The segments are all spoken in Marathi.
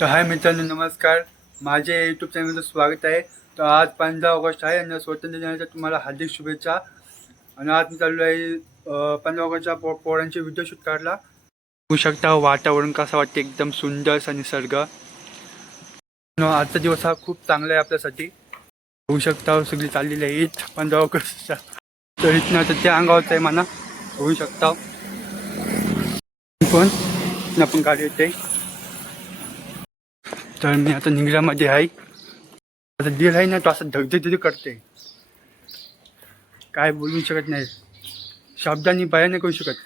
तर हाय मित्रांनो, नमस्कार. माझे यूट्यूब चॅनलमध्ये स्वागत आहे. तर आज 15 ऑगस्ट आहे आणि स्वातंत्र्य दिनाच्या तुम्हाला हार्दिक शुभेच्छा. आणि आज मी चाललो आहे 15 ऑगस्टच्या पोरांचे व्हिडिओ शूट काढला. बघू शकता वातावरण कसं वाटते, एकदम सुंदर असा निसर्ग. आजचा दिवस हा खूप चांगला आहे आपल्यासाठी. बघू शकता सगळी चाललेली आहे ईद 15 ऑगस्टच्या. तर इथनं आता त्या अंगावरचं आहे म्हणा. बघू शकता पण गाडी येते. तर मी आता निंगरामध्ये आहे. आता दिल आहे ना, तो असं धगधग करते, काय बोलू शकत नाही, शब्दांनी बयान नाही करू शकत,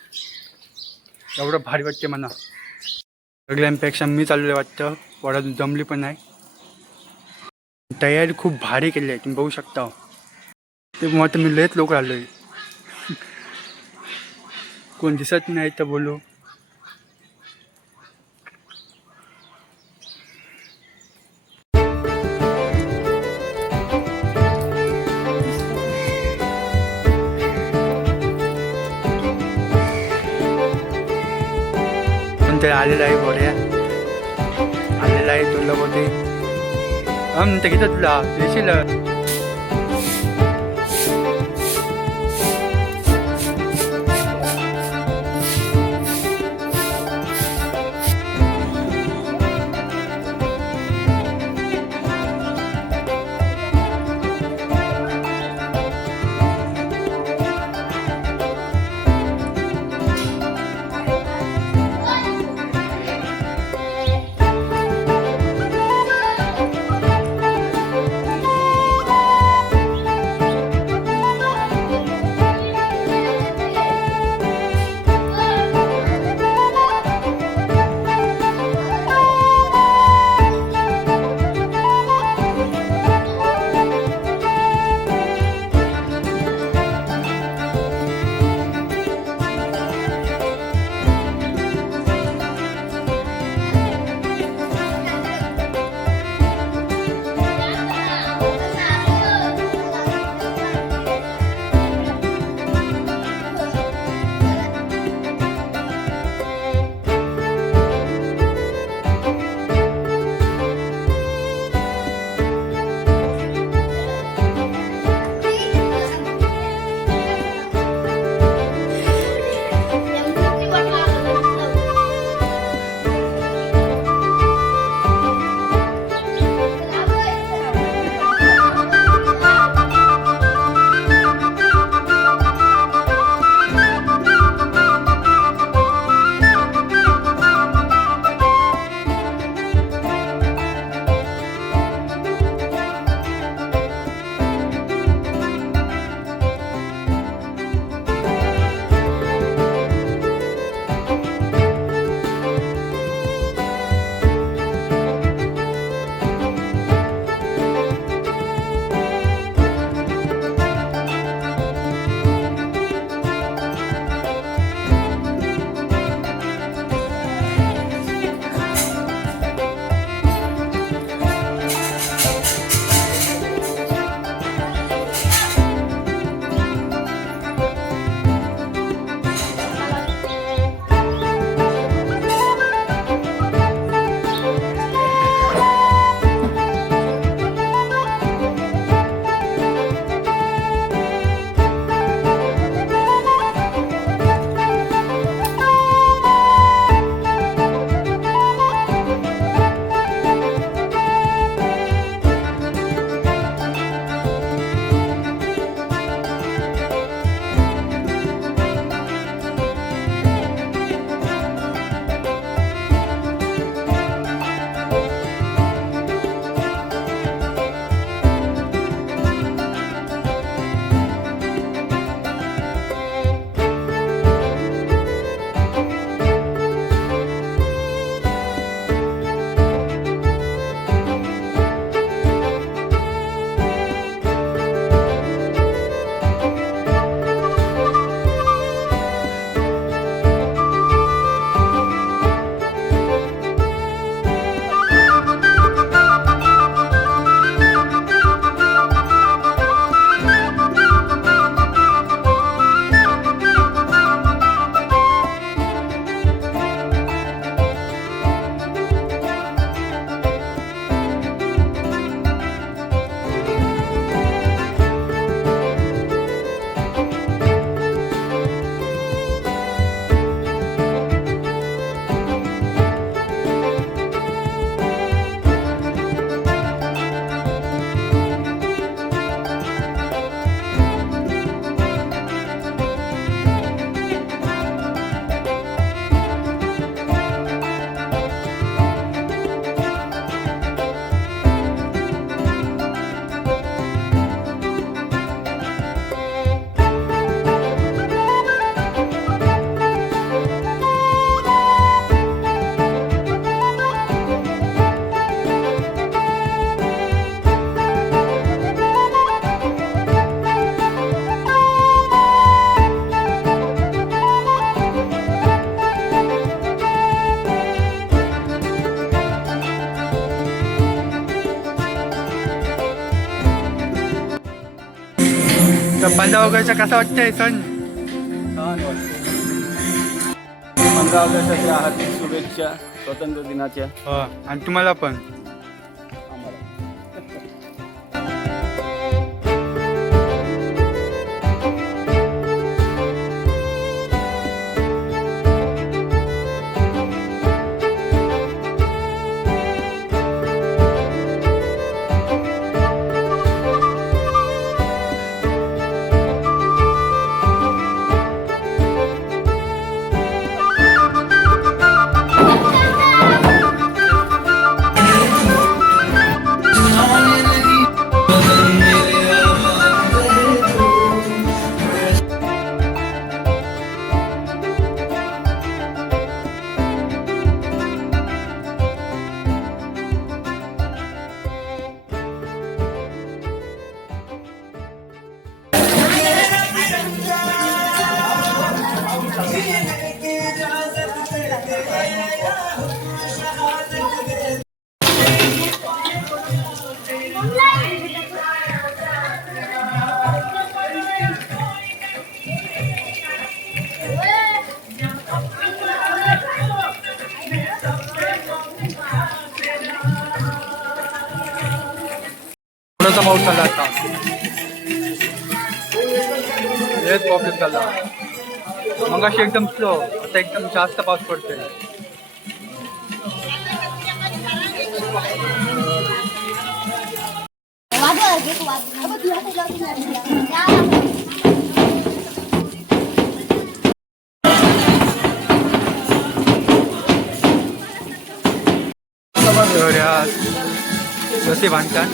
एवढं भारी वाटते म्हणा. सगळ्यांपेक्षा मी चाललेलं वाटतं. वडा जमली पण आहे. तयारी खूप भारी केली आहे, तुम्ही बघू शकता. ते मग मी लयच लोक आलो आहे. कोण दिसत नाही तर बोलू. पण ते आलेलं आहे, बड्या आलेला आहे तुला बोलते. ते घेतात तुला देशील. तर 15 ऑगस्टचा कसा वाटतंय सण? छान वाटतं. 15 ऑगस्टच्या हार्दिक शुभेच्छा स्वातंत्र्य दिनाच्या आणि तुम्हाला पण. आम्हाला. थोडासा पाऊस झाला आता. लयच प्रॉब्लेम झाला. मग अशी एकदम स्लो, आता एकदम जास्त पाऊस पडतोय. तर या कसे बांधतात.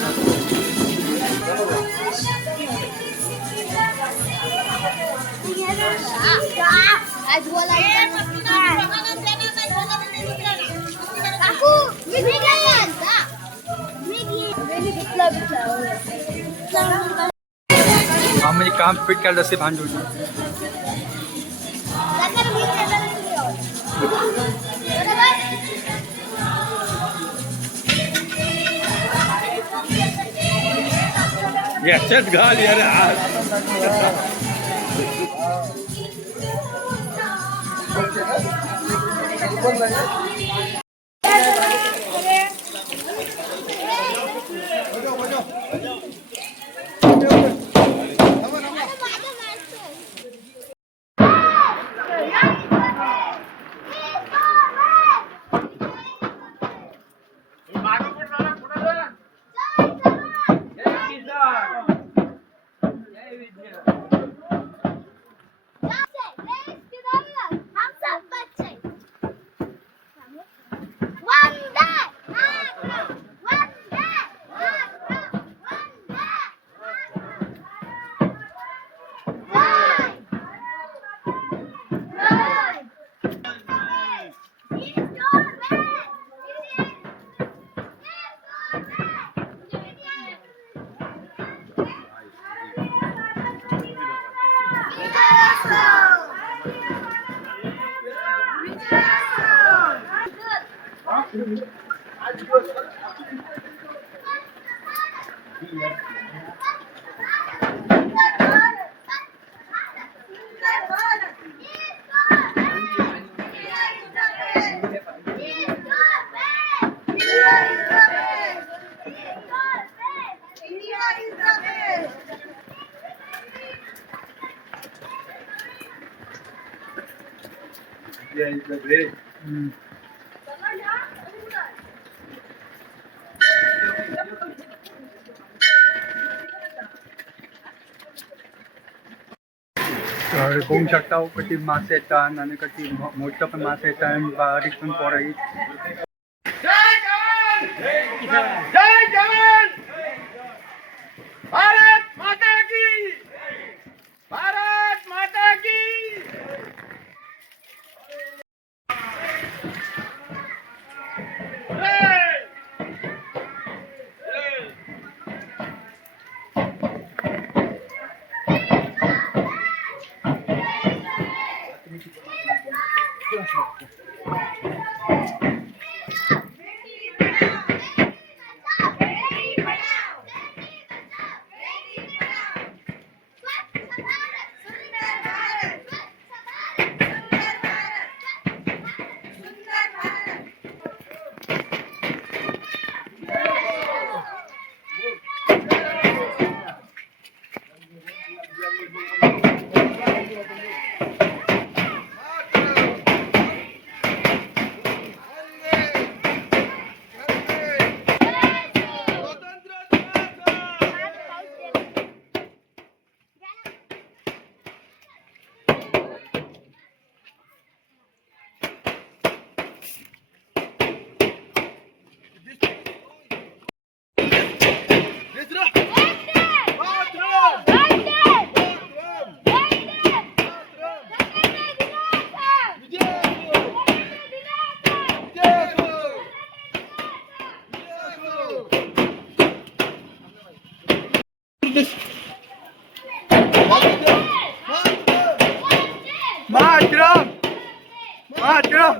आम्ही काम फिट केलं असे बांधून. याच्यात घाल यार आज. तर बघू शकता कधी मासे येतात आणि कधी मोठं पण मासे येतात आणि बारीक पण पोरं आहेत. जय जवान भारत माता की. भारत माता की. मातरम मातरम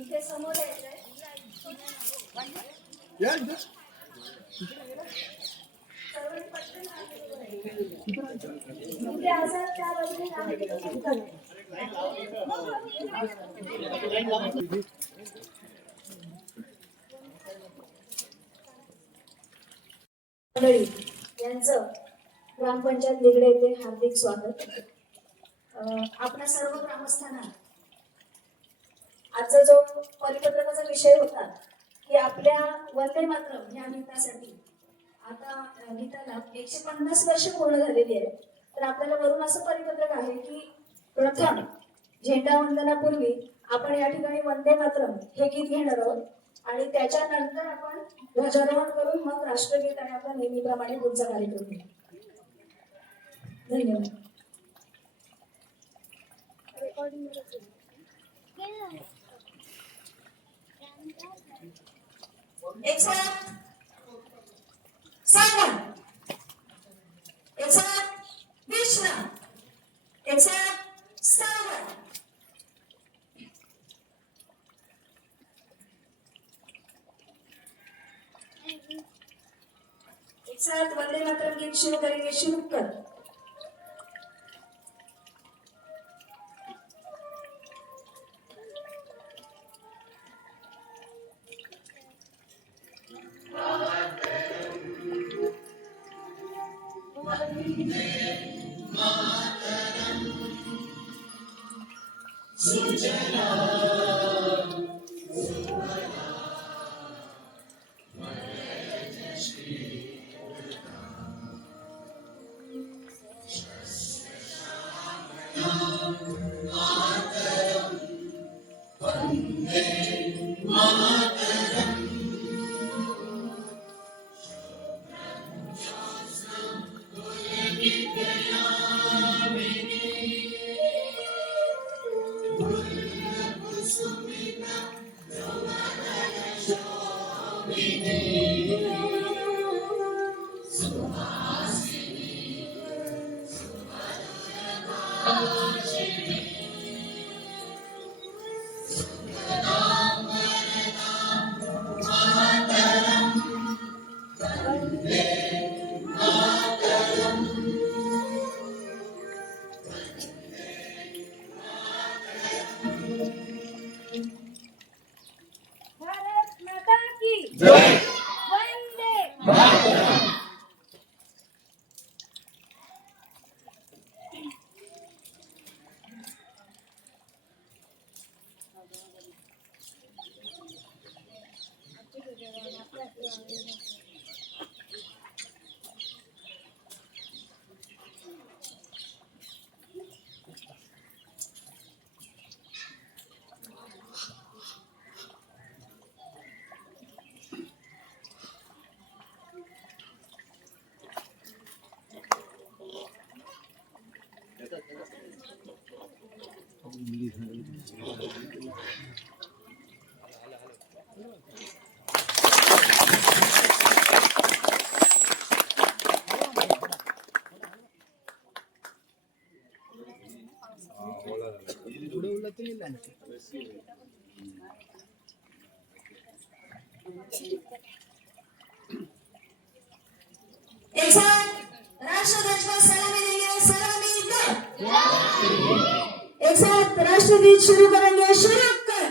इथे समोर यायचंय. सर्वांनी पटकन कुठे असाल त्या बाजूने मंडळी यांचं ग्रामपंचायत निगडे येथे हार्दिक स्वागत. आपल्या सर्व ग्रामस्थांना आजचा जो परिपत्रकाचा विषय होता की आपल्या वंदे मातरम या गीतासाठी आता गीताला 150 वर्ष पूर्ण झालेली आहेत. तर आपल्याला वरून असं परिपत्रक आहे की प्रथम झेंडा वंदनापूर्वी आपण या ठिकाणी वंदे मातरम हे गीत घेणार आहोत आणि त्याच्यानंतर आपण ध्वजारोहण करून मग राष्ट्रगीत आणि आपण नेहमीप्रमाणे पुढचा कार्यक्रम घेऊ. धन्यवाद. एक साथ सावधान, एक साथ विष्णु, एक साथ सावधान. एक साथ वंदे मातरम गीत शुरू करेंगे. शुरू कर. भारत माता की जय. वंदे मातरम. एक साथ राष्ट्रध्वज को सलामी देंगे. गीत शुरू करेंगे, शुरू कर।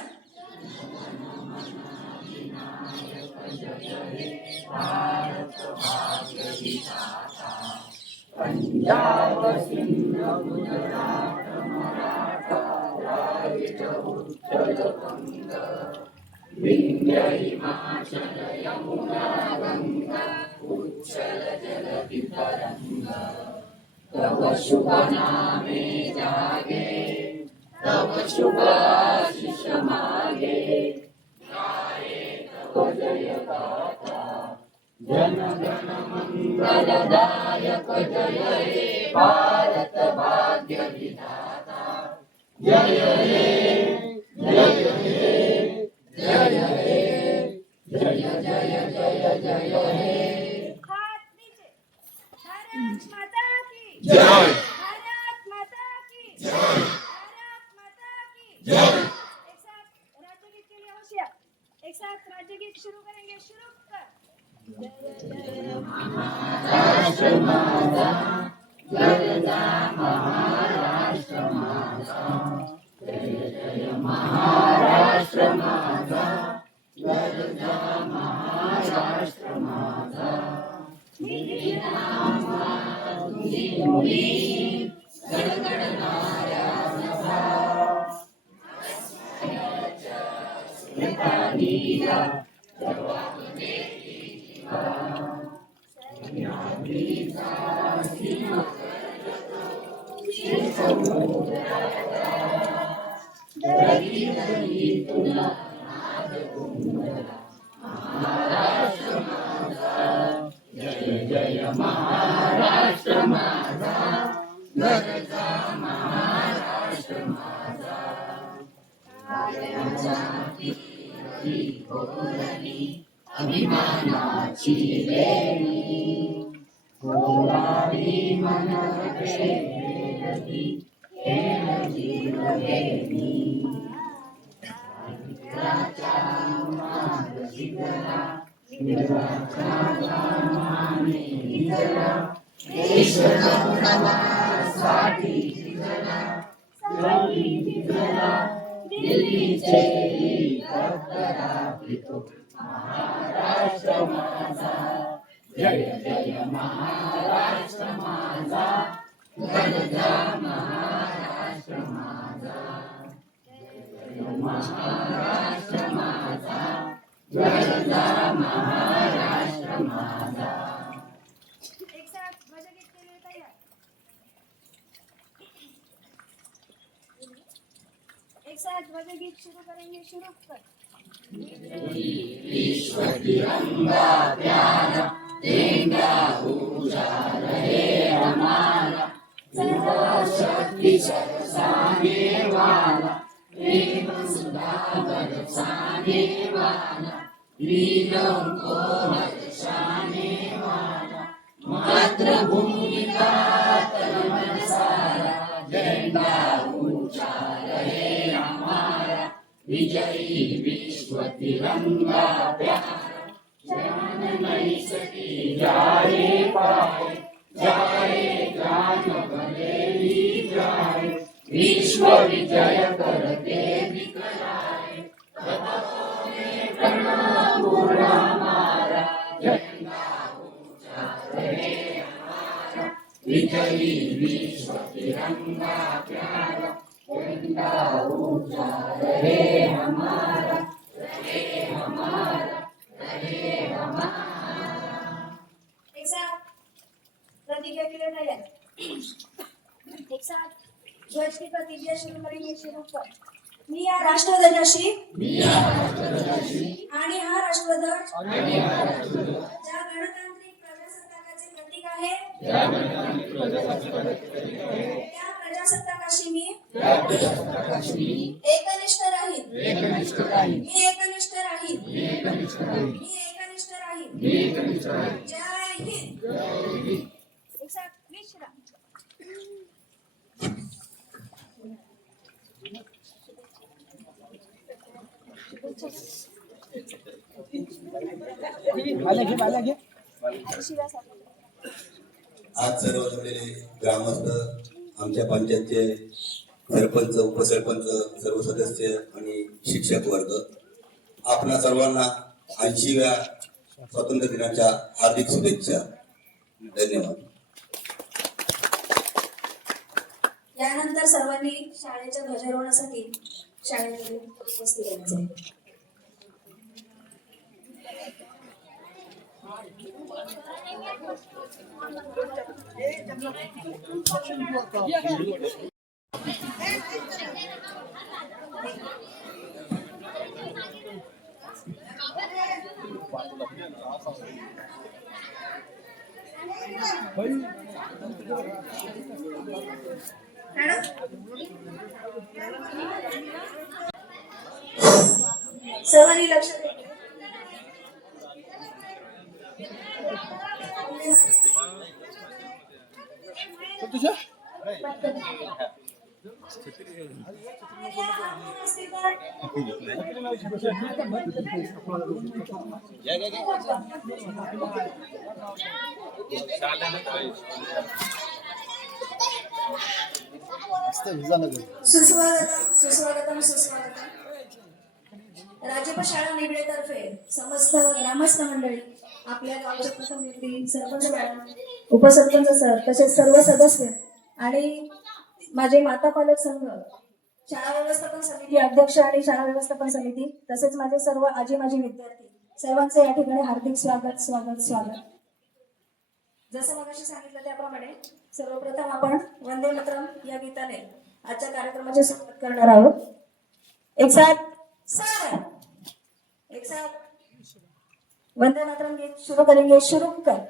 हात नीचे. भारत माता की जय. भारत माता की भारत माता की एक साथ राज्यगीत के लिए होशियार. एक साथ राज्यगीत शुरू करेंगे, शुरू कर. एक साथ ध्वजगीत के लिए तैयार. एक साथ ध्वजगीत शुरू करेंगे, शुरू कर. एक साथ प्रतिज्ञा के लिए तैयार. एक साथ ध्वज की प्रतिज्ञा शुरू करेंगे, शुरू कर. मी या राष्ट्रध्वजाशी आणि हा राष्ट्रध्वज ज्या गणतांत्रिक प्रजासत्ताकाचे प्रतीक आहे त्या प्रजासत्ताकाशी मी एकनिष्ठ राहील. मी एकनिष्ठ राहील. जय हिंद. एक साथ विश्राम. आज सर्व जमलेले ग्रामस्थ, आमच्या पंचायतचे सरपंच, उपसरपंच, सर्व सदस्य आणि शिक्षक वर्ग, आपणा सर्वांना 80व्या स्वातंत्र्य दिनाच्या हार्दिक शुभेच्छा. धन्यवाद. यानंतर सर्वांनी शाळेच्या ध्वजारोहणासाठी शाळेमध्ये उपस्थित राहायचे आहे. सर्वांनी लक्ष द्या. सुस्वागतम सुस्वागतम सुस्वागतम. राजप शाळा निगडीतर्फे समस्त ग्रामस्थ मंडळी, आपल्या गावचे प्रथम व्यक्ती, सरपंच मॅडम, उपसरपंच सर, तसेच सर्व सदस्य आणि माझे माता पालक संघ, शाळा व्यवस्थापन समिती अध्यक्ष आणि शाळा व्यवस्थापन समिती, तसेच माझे सर्व आजी माजी विद्यार्थी, सर्वांचे या ठिकाणी हार्दिक स्वागत स्वागत स्वागत. जसं मगाशी सांगितलं त्याप्रमाणे सर्वप्रथम आपण वंदे मातरम या गीताने आजच्या कार्यक्रमाची सुरुवात करणार आहोत. एक साथ सर, एक साथ वंदे मातरम गीत शुरू करेंगे. शुरू कर.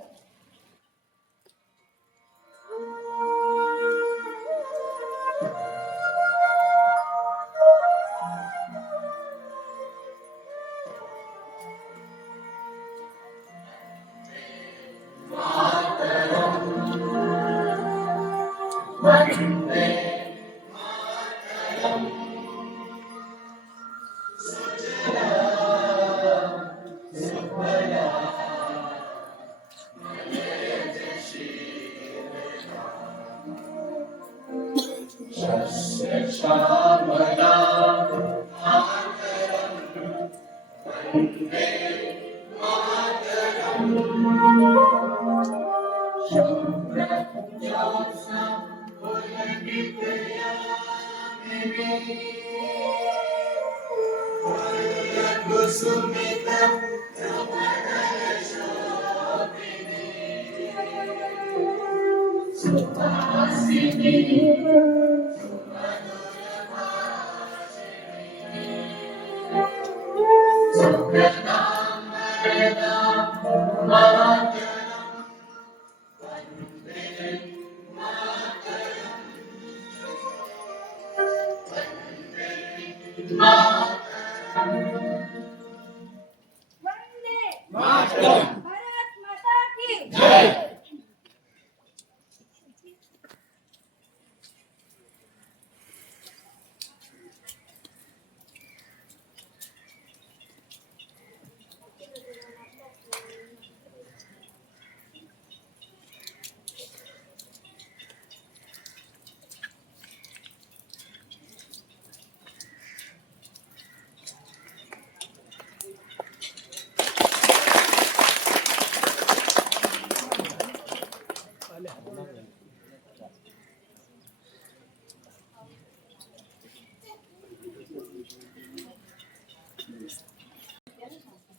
वंदे भारत माता की जय.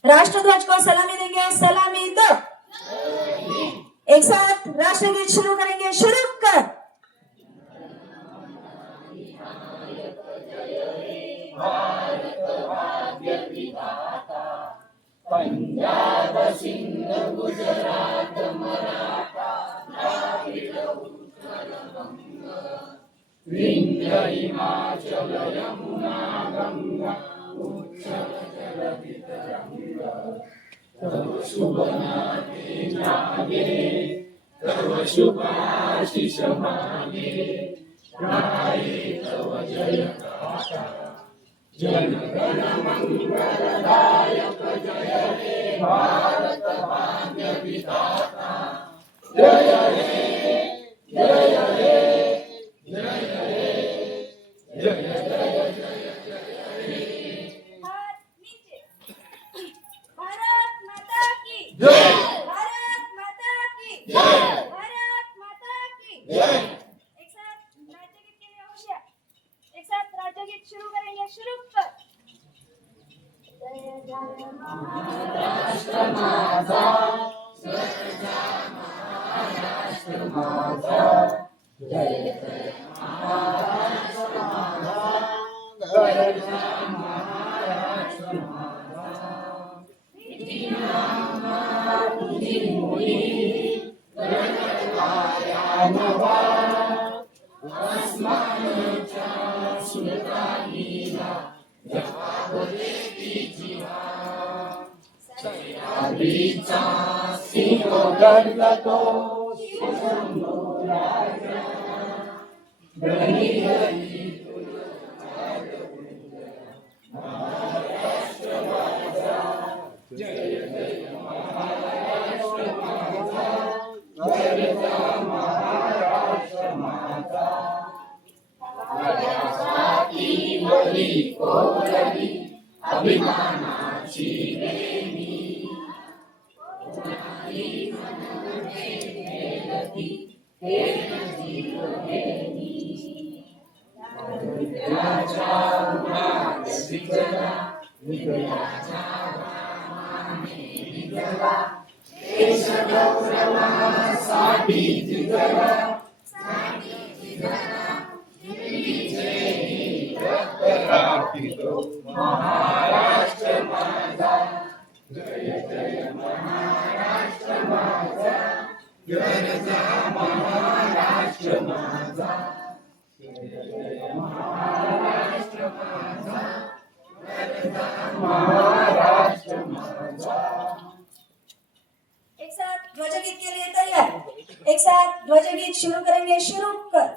राष्ट्रध्वज को सलामी देंगे. सलामी दो. एक साथ राष्ट्रगीत शुरू करेंगे. शुरू कर. एक साथ ध्वजगीत के लिए तैयार। एक साथ ध्वजगीत शुरू करेंगे, शुरू कर।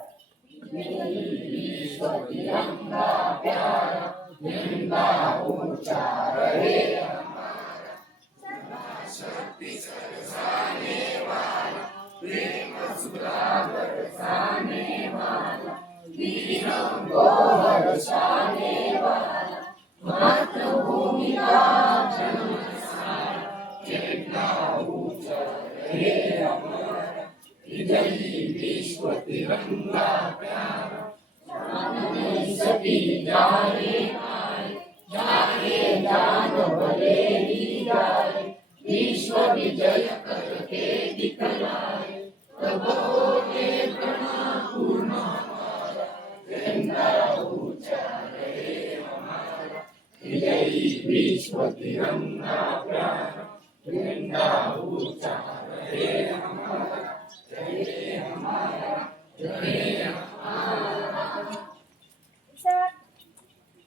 एक साथ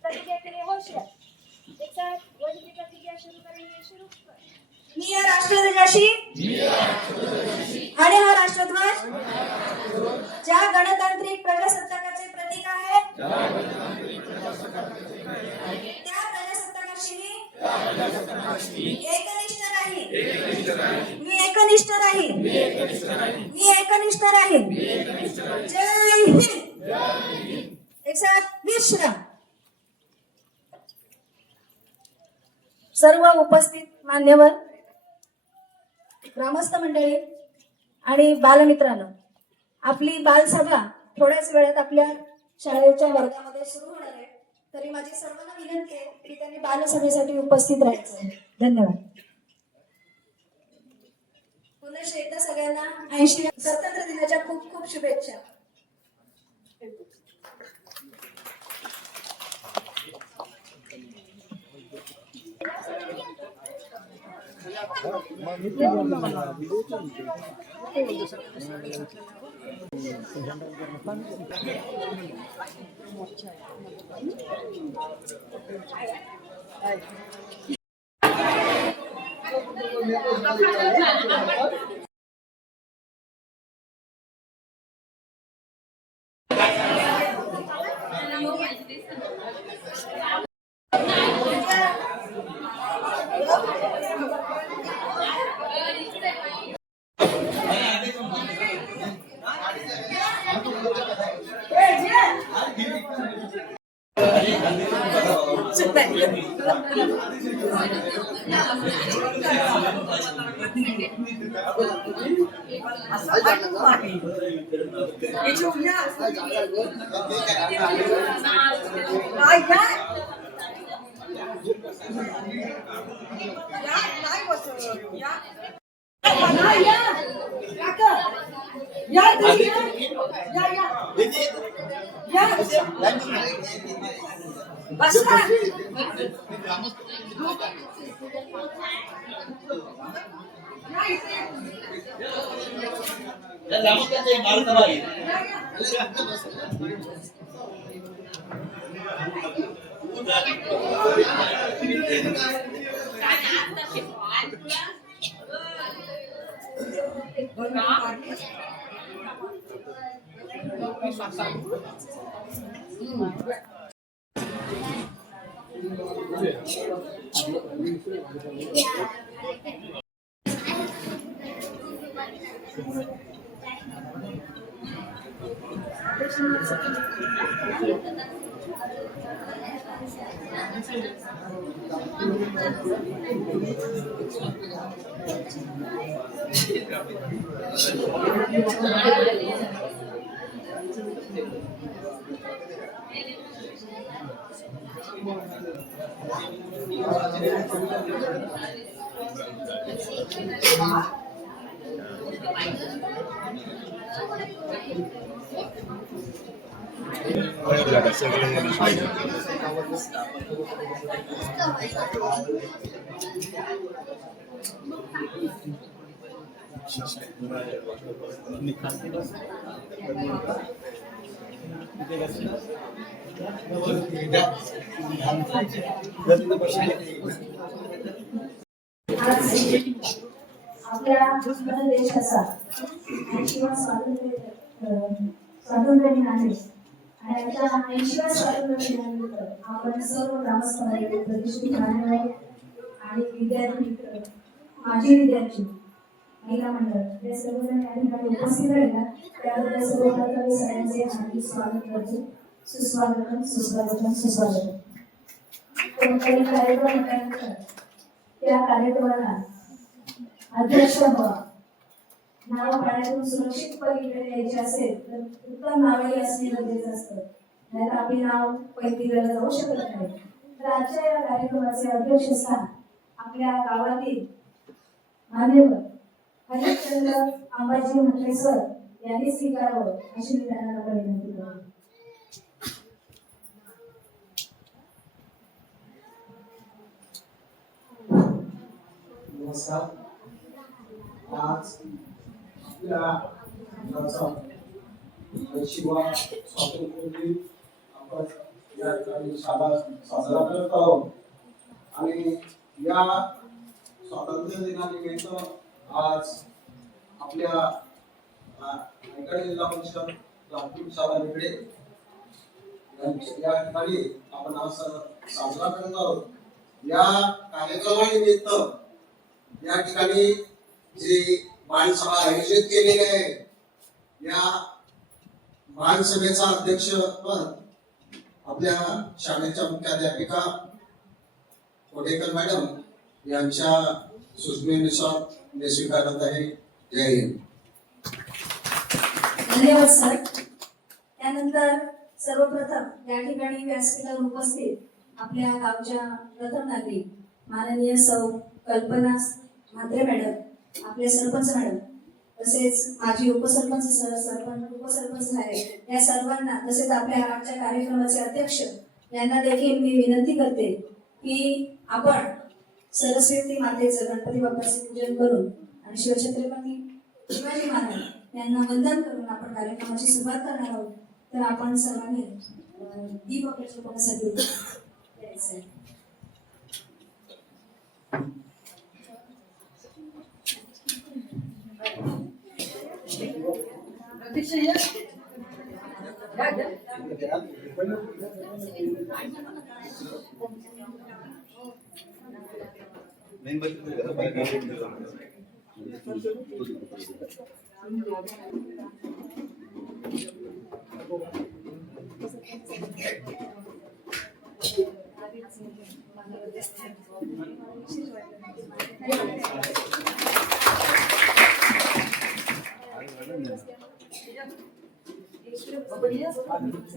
प्रतिज्ञा के लिए होशियार। एक साथ ध्वज की प्रतिज्ञा शुरू करेंगे, शुरू कर। मी या राष्ट्रध्वजाशी आणि हा राष्ट्रध्वज ज्या गणतांत्रिक प्रजासत्ताकाचे प्रतीक आहे त्या प्रजासत्ताकाशी एकनिष्ठ राहील। मी एकनिष्ठ राहील। मी एकनिष्ठ राहील। जय हिंद। एक साथ विश्राम। सर्व उपस्थित मान्यवर, ग्रामस्थ मंडळी आणि बालमित्रांनो, आपली बालसभा थोड्याच वेळात आपल्या शाळेच्या वर्गामध्ये सुरू होणार आहे। तरी माझी सर्वांना विनंती आहे की त्यांनी बालसभेसाठी उपस्थित राहायचं आहे। धन्यवाद। पुन्हा एकदा सगळ्यांना 80 स्वातंत्र्य दिनाच्या खूप खूप शुभेच्छा। या तुम्ही या या बसा या इथे आपल्या भारत देशाचा किंवा स्वातंत्र्य दिन आहे आणि आजच्या 80व्या स्वातंत्र्य दिनानिमित्त आपण सर्व ग्रामस्थांना प्रतिष्ठित मान्यवर आणि विद्यार्थी मित्र माजी विद्यार्थी महिला मंडळ या सर्वजण या ठिकाणी उपस्थित राहिला त्याबद्दल सर्वप्रथम सगळ्यांचे हार्दिक स्वागत करतो. सुस्वागतम सुस्वागतम सुस्वागतम. कोणताही कार्यक्रम म्हटल्यानंतर त्या कार्यक्रमाला अध्यक्ष व्हावा, नाव पाण्यातून सुरक्षित पलीकडे यायचे असेल तर उत्तम नावही असणे गरजेचं असतं, नाहीतर आपले नाव पैतीला जाऊ शकत नाही. तर आजच्या या कार्यक्रमाचे अध्यक्षस्थान आपल्या गावातील मान्यवर हरिश्चंद्र अंबाजी म्हटले सर यांनी स्वीकारावं अशी मी त्यांना विनंती करतो. नमस्कार. आज आपल्या गावचा 80वा स्वातंत्र्य दिन आपण या ठिकाणी साजरा करत आहोत आणि या स्वातंत्र्य दिनानिमित्त आज आपल्या रायगड जिल्हा परिषद लातूर शाळा निकडे या ठिकाणी आपण आज साजरा करत आहोत. या कार्यक्रमानिमित्त या ठिकाणी जी मानसभा आयोजित केलेली आहे या महासभेचा अध्यक्षपद आपल्या शाळेच्या मुख्याध्यापिका कोडेकर मॅडम यांच्या सूचनेनुसार मी स्वीकारत आहे. जय हिंद. धन्यवाद सर. त्यानंतर सर्वप्रथम या ठिकाणी व्यासपीठावर उपस्थित आपल्या गावच्या प्रथम नागरिक माननीय सौ कल्पना म्हात्रे मॅडम, आपले सरपंच मॅडम, तसेच माजी उपसरपंच सरपंच उपसरपंच झाले या सर्वांना, तसेच आपल्या आजच्या कार्यक्रमाचे अध्यक्ष यांना देखील मी विनंती करते की आपण सरस्वती मातेचं गणपती बाप्पाचे पूजन करून आणि शिवछत्रपती शिवाजी महाराज यांना वंदन करून आपण कार्यक्रमाची सुरुवात करणार आहोत. तर आपण सर्वांनी दीप प्रज्वलनासाठी द्यायचं आहे.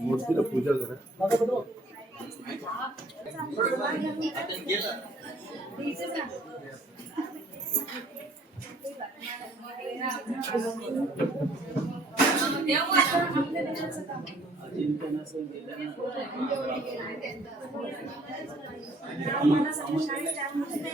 मूर्तीला पूजा करा. आपल्या देशाचं काम आहे. आम्हाला सगळ्या शाळेत त्यामध्ये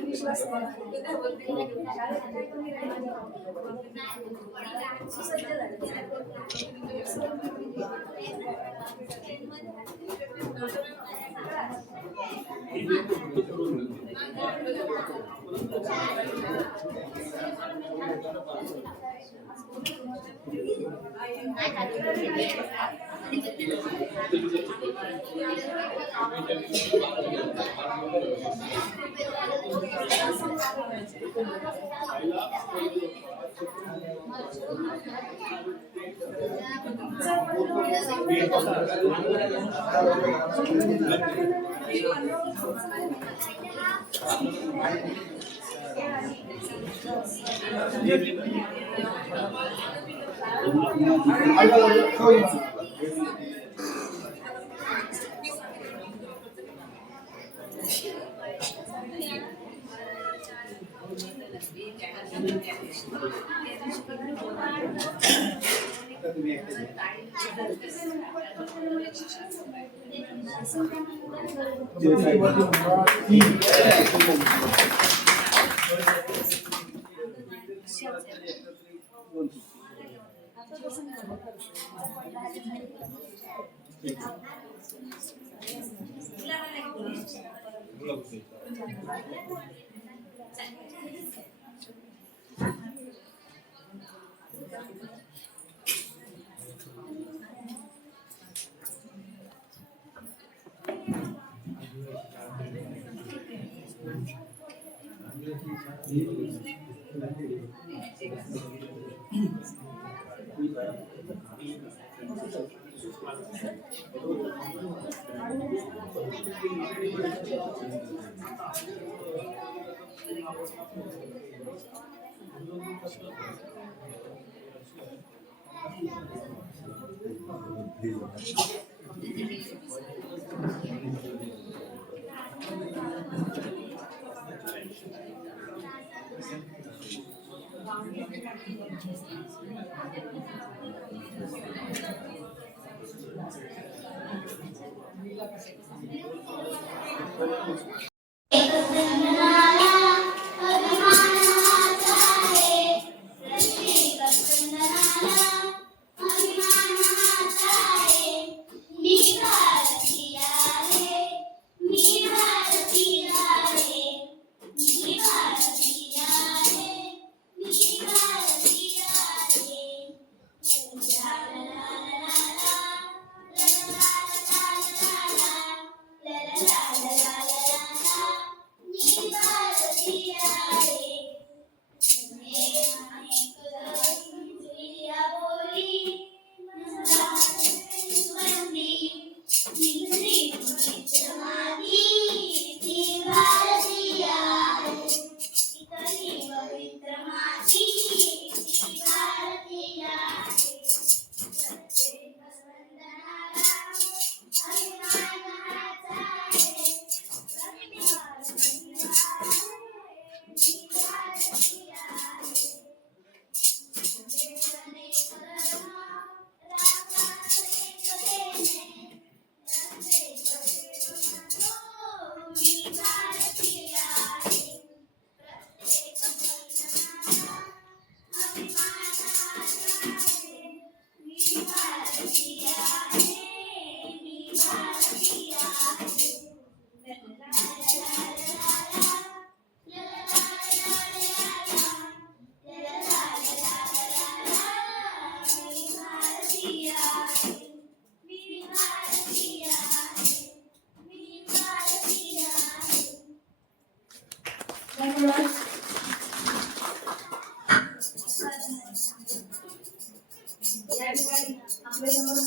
विश्वास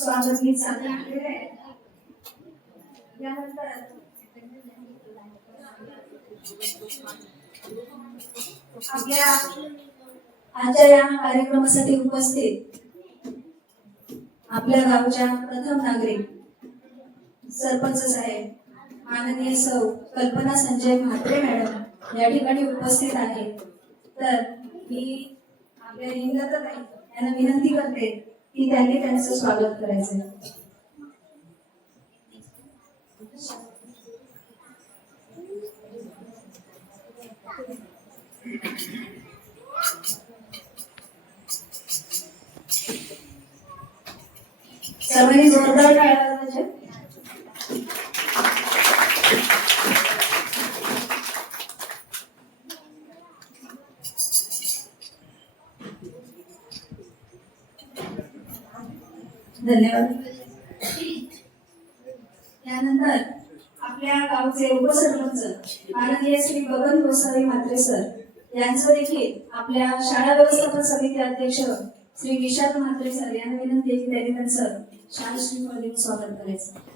स्वागत मी सांगितलेलं आहे. यानंतर आपल्या आजच्या या कार्यक्रमासाठी उपस्थित आपल्या गावच्या प्रथम नागरिक सरपंच साहेब माननीय सौ कल्पना संजय म्हात्रे मॅडम या ठिकाणी उपस्थित आहेत. तर मी आपल्या हिंगताताई यांना विनंती करते की त्यांनी त्यांचं स्वागत करायचं. सर्वांनी जोरदार टाळ्या वाजवायच्या. धन्यवाद. यानंतर आपल्या गावचे उपसरपंच माननीय श्री बबन गोसावी म्हात्रे सर यांचं देखील आपल्या शाळा व्यवस्थापन समिती अध्यक्ष श्री विशाल म्हात्रे सर यांना विनंती आहे की त्यांनी त्यांचं शाळा श्रीफळ देऊन स्वागत करायचं.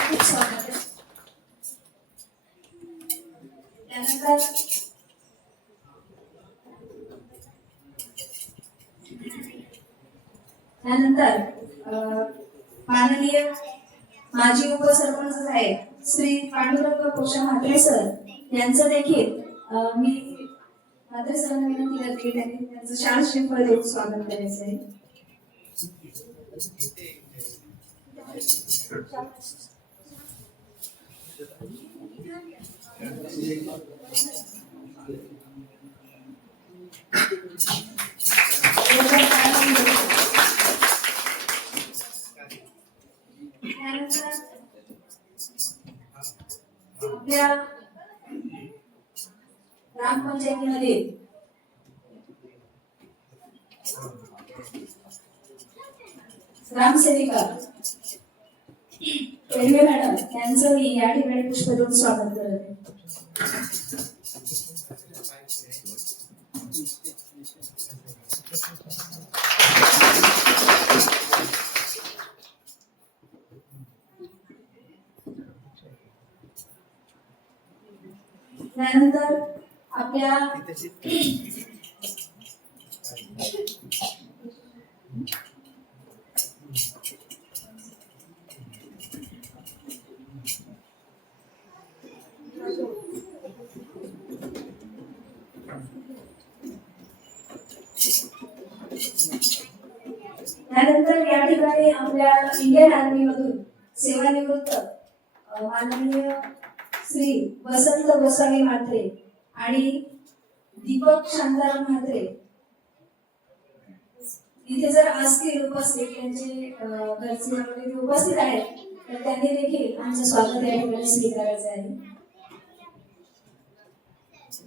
खूप स्वागत आहे. त्यानंतर माननीय माजी उपसरपंच साहेब श्री पांडुरंग कोशा म्हात्रे सर यांचं देखील मी म्हात्रे सरांना विनंती करते की त्यांनी त्यांचं शाळा श्रीफळ देऊन स्वागत करायचं आहे. त्यानंतर आपल्या ग्रामपंचायतीमध्ये ग्रामसेविका रेल्वे मॅडम यांचं मी या ठिकाणी पुष्प देऊन स्वागत करत आहे. त्यानंतर आपल्या त्यानंतर या ठिकाणी आपल्या इंडियन आर्मी मधून सेवानिवृत्त माननीय श्री वसंत गोसावी म्हात्रे आणि दीपक शांताराम म्हात्रे इथे जर असतील उपस्थित, त्यांचे घरचे वगैरे उपस्थित आहेत, तर त्यांनी देखील आमचं स्वागत या ठिकाणी स्वीकारायचं आहे.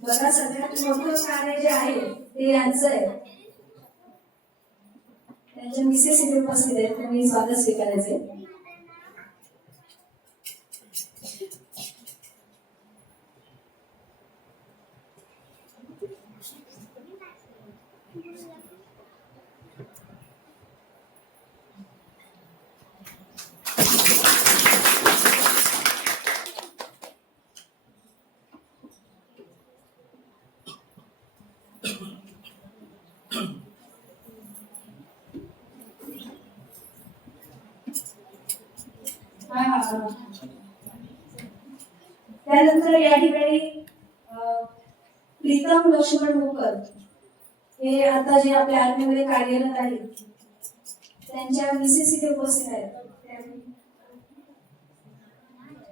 बघा, सगळ्यात मोठं कार्य जे आहे ते यांचं आहे. त्यांच्या मिसेस इथे उपस्थित आहेत, त्यांनी स्वागत स्वीकारायचे. त्यानंतर या ठिकाणी प्रीतम लक्ष्मण मुकर हे आता जे आपल्या आर्मीमध्ये कार्यरत आहेत, त्यांच्या मिसेस इथे उपस्थित आहेत.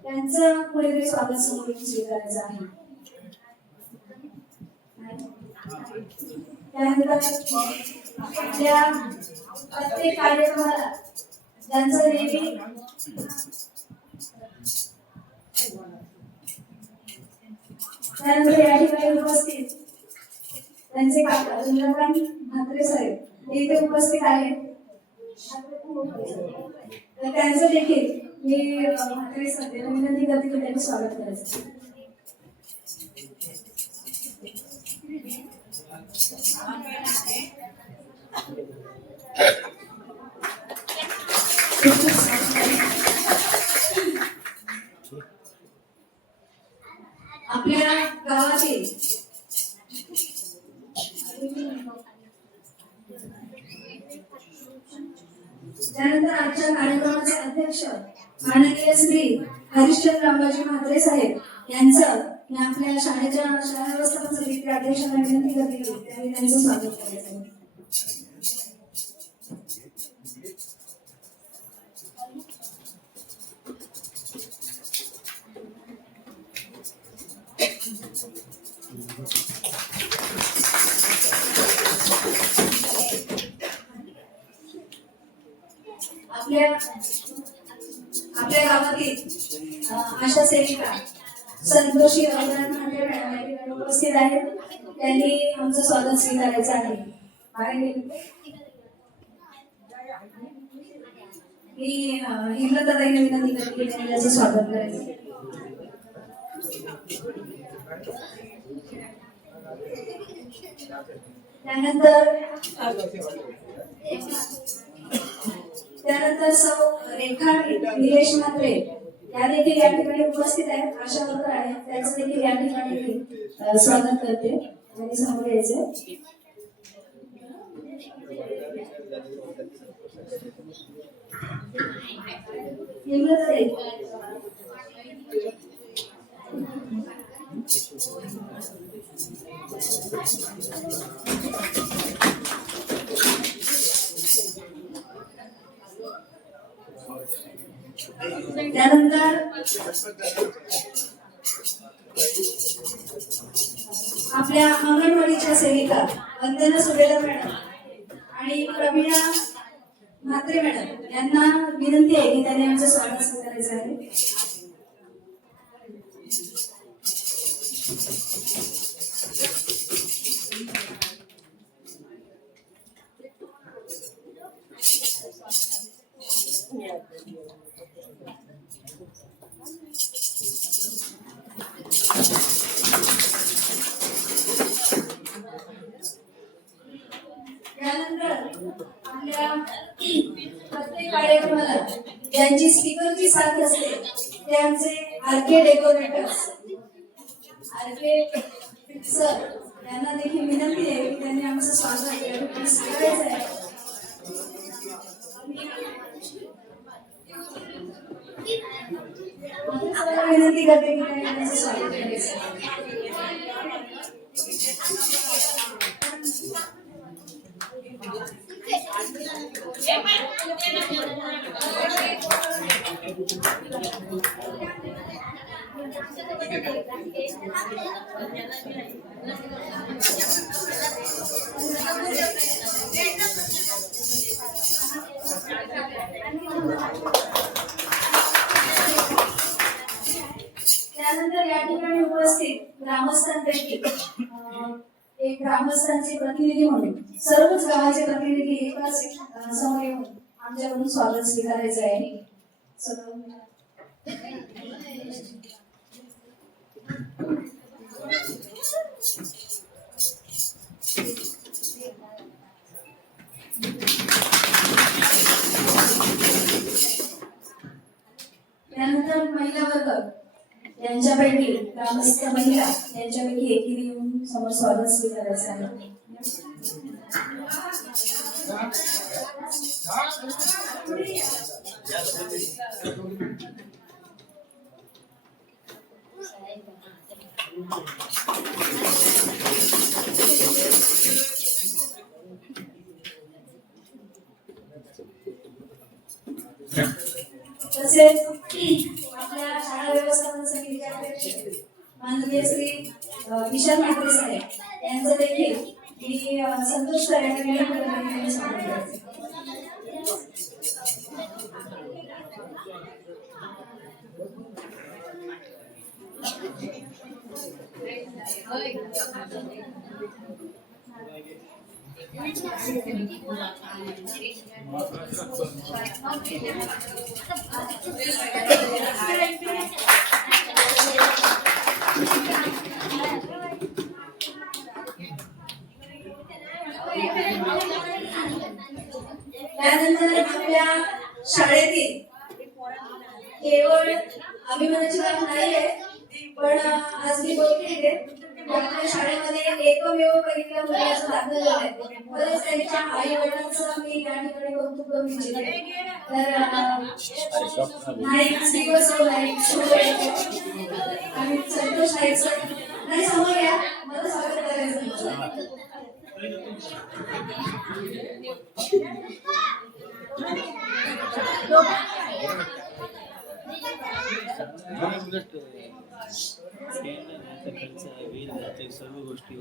त्यांचं कुठेतरी स्वागत समोर स्वीकारायचं आहे. त्यानंतर आपल्या प्रत्येक कार्यक्रमाला ज्यांचं नेहमी त्यानंतर या ठिकाणी उपस्थित त्यांचे काका चंद्रकांत म्हात्रे साहेब हे इथे उपस्थित आहेत. तर त्यांचं देखील मी म्हात्रे सध्या विनंती करते की त्यांनी स्वागत करायचं. आपल्या गावातील त्यानंतर आजच्या कार्यक्रमाचे अध्यक्ष माननीय श्री हरिश्चंद्र रामराजे म्हात्रे साहेब यांचं मी आपल्या शाळा व्यवस्थापन समितीच्या अध्यक्षांना विनंती करते की त्यांनी त्यांचं स्वागत करायचं. आपल्या गावातील आशा सेविका संतोषी रघुनाथ म्हात्रे मॅडम या ठिकाणी उपस्थित आहेत. त्यांनी आमचं स्वागत स्वीकारायचं आहे. मी हिमलताताईंना विनंती करते की त्यांनी त्याचं स्वागत करायचं. त्यानंतर सौ रेखा निलेश म्हात्रे या देखील या ठिकाणी उपस्थित आहेत. आशा वर्कर आहेत, त्यांचं देखील या ठिकाणी स्वागत करते. त्यांनी समोर यायचं. त्यानंतर आपल्या अंगणवाडीच्या सेविका वंदना सुबेला मॅडम आणि प्रवीणा म्हात्रे मॅडम यांना विनंती आहे की त्यांनी आमचं स्वागत स्वीकारायचं आहे. त्यानंतर आपल्या प्रत्येक कार्यक्रमाला ज्यांची स्पीकरची साथ असते ते आमचे आरके डेकोरेटर्स आरके सर यांना देखील विनंती आहे की त्यांनी आमचं स्वागत स्वीकारायचं आहे. विनंती करते की त्यांनी आमचं स्वागत करायचं. त्यानंतर या ठिकाणी उपस्थित ग्रामस्थांपैकी एक ग्रामस्थांचे प्रतिनिधी म्हणून सर्वच गावाचे प्रतिनिधी एकाच समोर येऊन आमच्याकडून स्वागत स्वीकारायचं आहे. त्यानंतर महिला वर्ग यांच्यापैकी ग्रामस्थ महिला यांच्यापैकी एकीने येऊन समोर स्वागत स्वीकारायचं आहे. तसेच आपल्या शाळा व्यवस्थापन समितीच्या अध्यक्ष माननीय श्री विशाल म्हात्रे साहेब यांचं देखील मी संतोष करायला स्वागत करते. त्यानंतर आपल्या शाळेतील केवळ अभिमानाची बाब नाहीये, पण आज मी बोलते इथे आपल्या शाळेमध्ये एकमेव पहिल्या मुलाचं दाखल झालंय. बरेच त्यांच्या आई वडिलांचं मी या ठिकाणी कौतुक करू इच्छिते. तर नाईक श्रीवत्सव नाईक आणि संतोष नाईक सर नाही समोर या, मला स्वागत करायचं. सर्व गोष्टी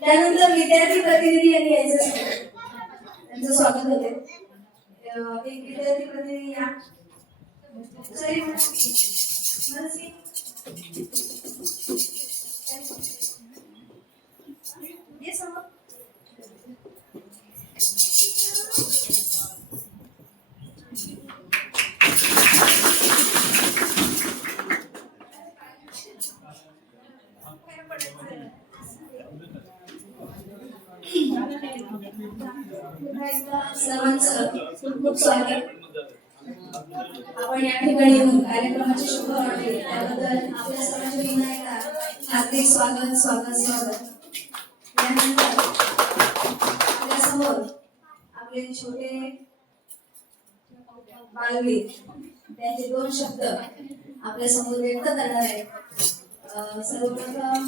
त्यानंतर विद्यार्थी प्रतिनिधी यांनी यायचं असेल, त्यांचं स्वागत होते. एक विद्यार्थी प्रतिनिधी या. सरी मनसी. ये समोर. सर्वांचं खूप खूप स्वागत. आपण या ठिकाणी येऊन कार्यक्रमाची शुभ वाटली त्याबद्दल आपल्या सर्वांचे पुन्हा एकदा हार्दिक स्वागत स्वागत स्वागत. त्यानंतर आपल्यासमोर आपले छोटे बालवीर त्यांचे 2 शब्द आपल्या समोर व्यक्त करणार आहेत. सर्वप्रथम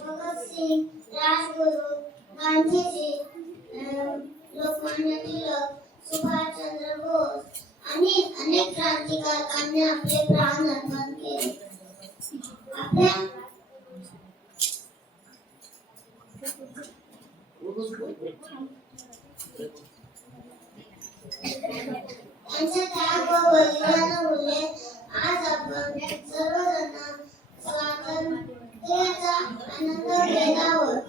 भगतसिंग, राजगुरू, गांधीजी, लोकमान्य टिळक, सुभाषचंद्र बोस आणि अनेक क्रांतिकारकांनी आपले प्राण अर्पण केले. आपल्या त्यांच्या त्याग व बलिदानामुळे आज आपण सर्वजण स्वातंत्र्याचा आनंद घेत आहोत.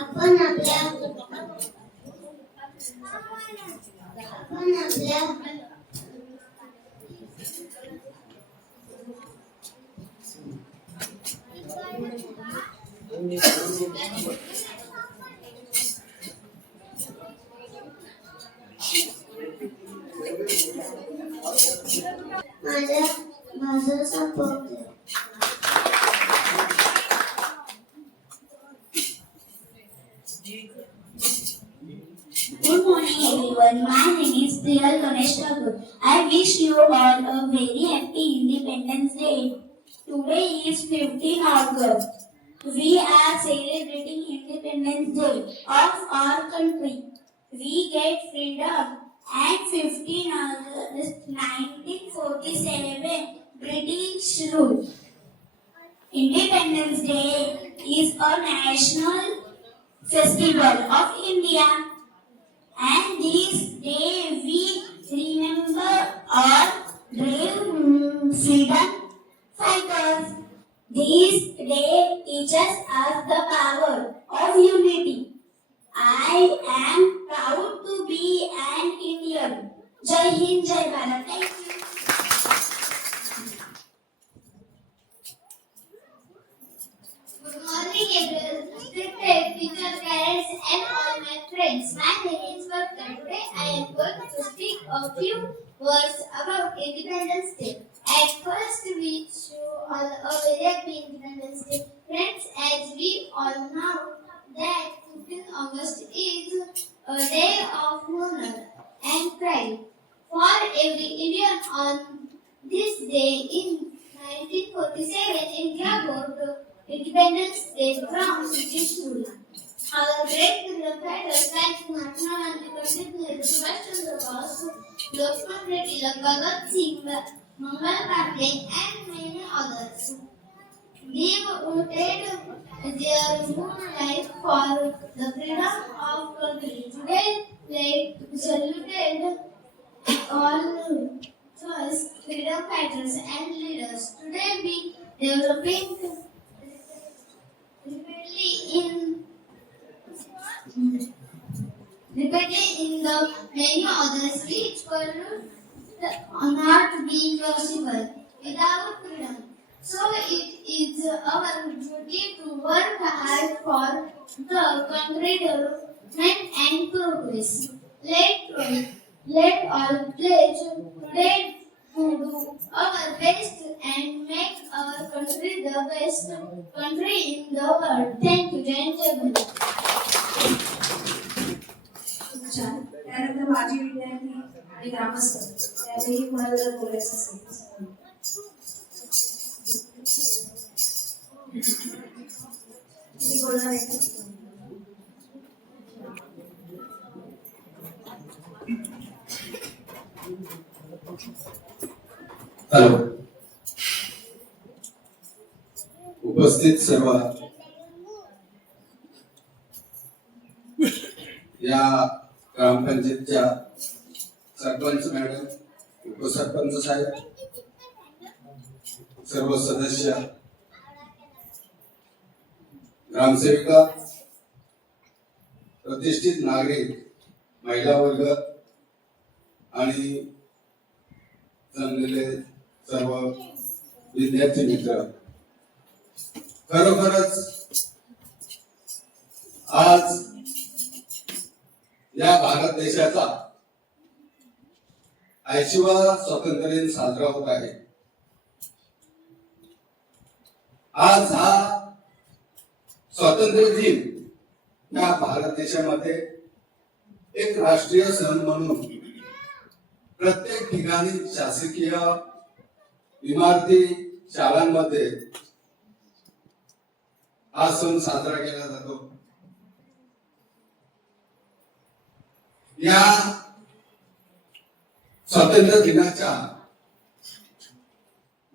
आपण आपल्या माझ्या भाषेचा पक्ष Good morning everyone. My name is Priyal Ganesh Thakur. I wish you all a very happy Independence Day. Today is 15 August. We are celebrating Independence Day of our country. We get freedom at 15 August 1947. British each rule. Independence Day is a national festival of India, and this day we remember our brave freedom fighters. This day teaches us the power of unity. I am proud to be an Indian. Jai Hind, Jai Bharat. Thank you. Good morning, everyone. Respected teachers, parents, and all my friends. My name is Bhatta. Today, I am going to speak a few words about Independence Day. At first, we wish you all a very happy Independence Day. Friends, as we all know that 15 August is a day of honor and pride for every Indian. On this day in 1947, India got Independence Day from British rule. Our great freedom fighters like Mahatma Gandhi, Pandit Nehru, Subhash Chandra Bose, Lokman Reddy, Bhagat Singh, Mangal Pandey, and many others devoted their whole life for the freedom of country. Today, let's salute all choice freedom fighters and leaders. Today, we developing repeatedly in the many others which could not be possible without freedom. So it is our duty to work hard for the country development and progress. Let all pledge today to do our best and make our country the best country in the world. Thank you, Jai Hind, Jai Bharat. खूप छान. त्यानंतर माजी विद्यार्थी आणि ग्रामस्थ त्यावेळी कुणाला जर बोलायचं असेल तुम्ही बोलणार आहे का? हॅलो, उपस्थित सर्व या ग्रामपंचायतच्या सरपंच मॅडम, उपसरपंच साहेब, सर्व सदस्य, ग्रामसेविका, प्रतिष्ठित नागरिक, महिला वर्ग आणि जमलेले सर्व विद्यार्थी मित्र, खरोखरच आज या भारत देशाचा 80वा स्वातंत्र्य दिन साजरा होत आहे. आज हा स्वातंत्र्य दिन या भारत देशामध्ये एक राष्ट्रीय सण म्हणून प्रत्येक ठिकाणी शासकीय इमारती, शाळांमध्ये हा सण साजरा केला जातो. या स्वातंत्र्य दिनाच्या